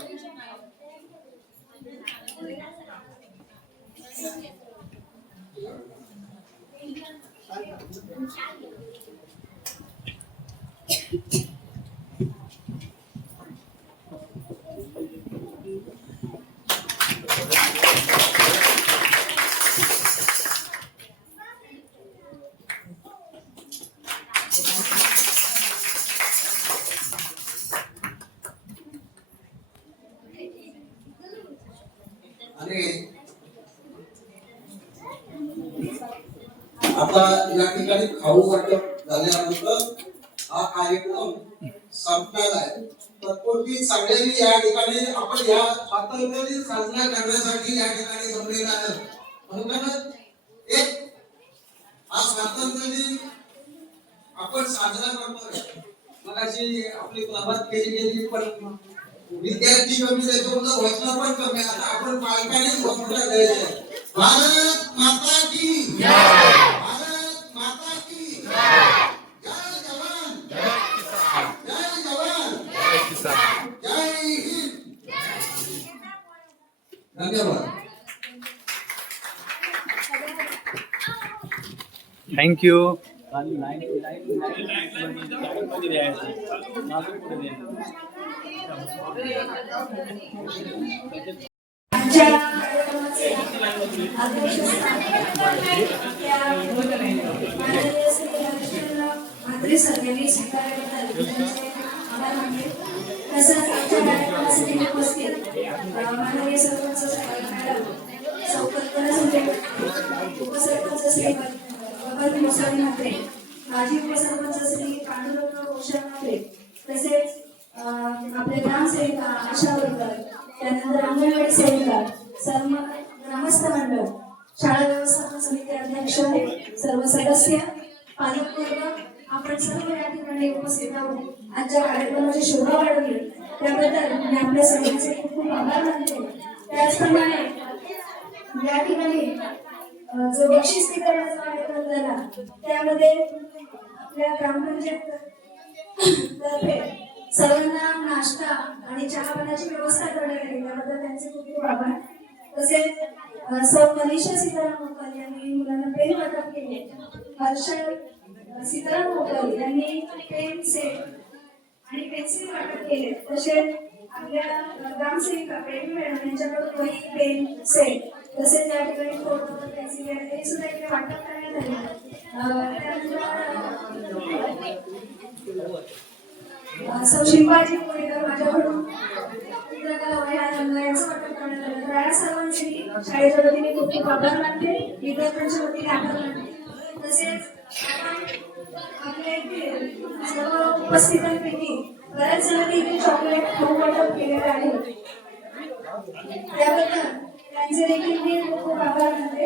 आणि आता या ठिकाणी खाऊ वाटप झाल्यानंतर हा कार्यक्रम संपणार आहे. तत्पूर्वी सगळ्यांनी या ठिकाणी आपण या स्वातंत्र्य दिन साजरा करण्यासाठी या ठिकाणी जमलेला आहे. म्हणून एक हा स्वातंत्र्य दिन आपण साजरा करतोय. मग अशी आपली प्रभात केली गेली पण विद्यार्थी कमी त्याच्यामुळे घोषणा पण कमी. आता आपण पालकांनी घोषणा द्यायची. भारत माता की जय, भारत माता की जय, जय जवान जय किसान, जय जवान जय किसान, जय हिंद. धन्यवाद. थँक्यू. मध्ये द्यायचं मागून पुढे द्यायचं. आमच्या कार्यक्रमाचे अध्यक्षस्थान माननीय श्री हरिश्चंद्र म्हात्रे सर यांनी स्वीकारल्याबद्दल त्यांचे आभार मानले. तसंच आमच्या कार्यक्रमासाठी उपस्थित माननीय सरपंच मॅडम सौ कल्पना संजय, उपसरपंच श्री गोपाल म्हात्रे, माजी उपसरपंच श्री पांडुरंग भूषण म्हात्रे, तसेच आपले ग्रामसेविका आशा वर्कर, त्यानंतर अंगणवाडी सेविका, सर्व ग्रामस्थ मंडळ, शाळा व्यवस्थापन समिती अध्यक्ष, सर्व सदस्य, पालकवर्ग, आपण सर्व या ठिकाणी उपस्थित आहोत। आज ज्या कार्यक्रमाची शोभा वाढवली त्याबद्दल मी आपल्या सर्वांचे खूप खूप आभार मानते। त्याचप्रमाणे या ठिकाणी जो बक्षीस वितरणाचा कार्यक्रम झाला त्यामध्ये आपल्या ग्रामपंचायत तर्फे सर्वांना नाश्ता आणि चहापाण्याची व्यवस्था करण्यात आली त्याबद्दल त्यांचे खूप खूप आभार। तसेच सौ मनीषा सीताराम मोकाल यांनी मुलांना पेन वाटप केले, हर्षल सीताराम मोकाल यांनी पेन सेट आणि पेन्सिल वाटप केले, तसेच आपल्या ग्रामसेविका प्रेमी मॅडम यांच्याकडून वही पेन सेट तसेच या ठिकाणी फोटो पेन्सिल हे सुद्धा इथे वाटप करण्यात आले। सौ शिंपाजी कोळीकर माझ्याकडून चित्रकला वह्या रंग यांचं वाटप करण्यात आलं। तर या सर्वांची शाळेच्या वतीने खूप खूप आभार मानते, विद्यार्थ्यांच्या वतीने आभार मानते। तसेच आपल्या इथे सर्व उपस्थितांपैकी बऱ्याच जणांनी इथे चॉकलेट खाऊ वाटप केलेलं आहे, त्याबद्दल त्यांचे देखील मी खूप खूप आभार मानते।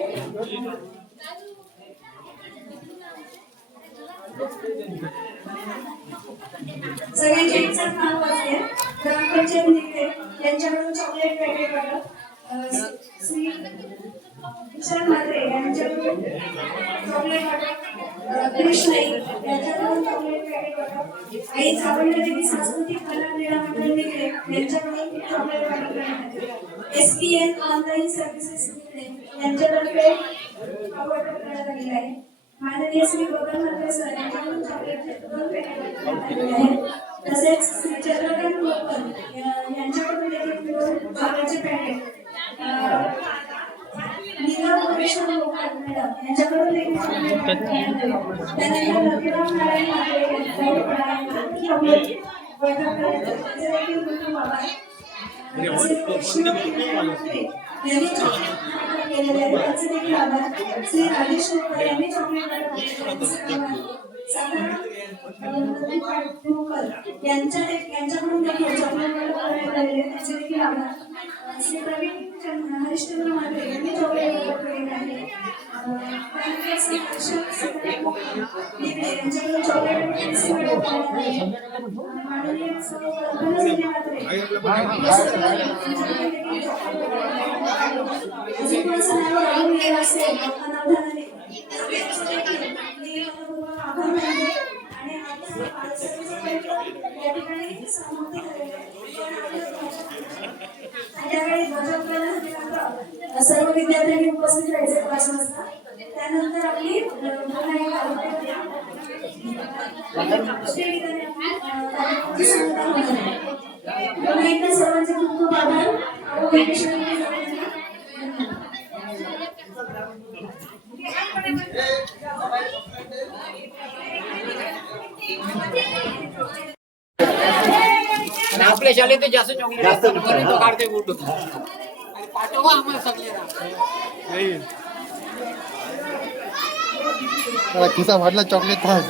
सगळ्यांचे एकसाथ नाव वाचले। ग्रामपंचायत निघते यांच्याकडून चॉकलेट पॅकेट वाटप, श्री विशाल म्हात्रे यांच्याकडून चॉकलेट वाटप, कृष्ण यांच्याकडून चॉकलेट पॅकेट वाटप, आई चावंडे देवी सांस्कृतिक कला क्रीडा मंडळ निघते यांच्याकडून चॉकलेट वाटप करण्यात आले। SPN ऑनलाईन सर्व्हिसेस यांच्यातर्फे वाटप करण्यात आलेला आहे। माननीय श्री बबन म्हात्रे सर यांच्याकडून चॉकलेटचे 2 पॅकेट वाटप केलेले आहेत। तसेच श्री चंद्रकांत मोकल यांच्याकडून देखील चॉकलेटचे पॅकेट, नीलम परमेश्वर मोकाल मॅडम यांच्याकडून देखील चॉकलेट वाटप करण्यात आले। त्यानंतर रतिराम नारायण म्हात्रे यांच्याकडून चॉकलेट वाटप करण्यात आले, त्यांचे देखील खूप खूप आभार। यांनी चॉकलेट वाटप केलेले आहे, त्यांचे देखील आभार। श्री राजेश मोकल यांनी चॉकलेट वाटप केलेले आहे, यांच्याकडून देखील चॉकलेट वाटप करण्यात आलेले आहे, त्यांचे देखील आभार। श्री प्रवीण हरिश्चंद्र म्हात्रे यांनी चॉकलेट वाटप केलेले आहे, त्यानंतर श्री हर्षल सीताराम मोकाल यांच्याकडून चॉकलेट आणि पेन्सिल वाटप करण्यात आले आहे। माननीय सौ कल्पना सिंह म्हात्रे यांच्याकडून देखील चॉकलेट वाटप करण्यात आले आहे। अजून कोणाचं नाव राहून गेलं असेल अनावधानाने त्यांचं देखील मी आभार मानते आणि आपल्या पालकसंघाचा या ठिकाणी समाप्ती करेल। संध्याकाळी ध्वजारोहणासाठी मात्र सर्व विद्यार्थ्यांनी उपस्थित राहायचे 5 वाजता। त्यानंतर आपली पुन्हा एक कार्यक्रमाची सांगता होणार आहे। पुन्हा एकदा सर्वांचे खूप खूप आभार। आपल्या शाळेत जास्त चॉकलेट तो काढते फोटो पाठवा आम्हाला सगळ्यांना। खिसा फाटला चॉकलेट खास।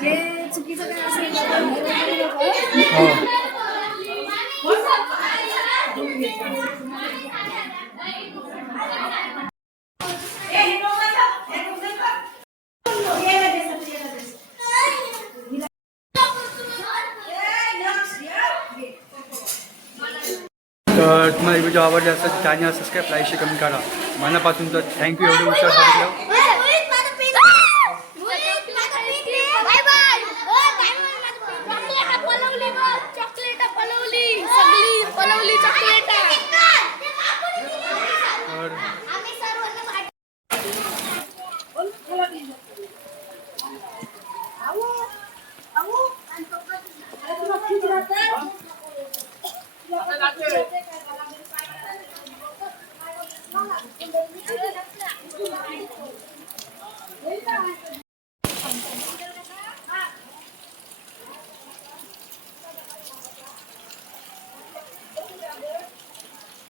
जे चुकीचं काय असेल तर हो. तर तुम्हाला व्हिडिओ आवडला असेल चॅनल सबस्क्राईब लाईक कमेंट करा. मनापासून तर थँक्यू एवढं विचार सांगितलं.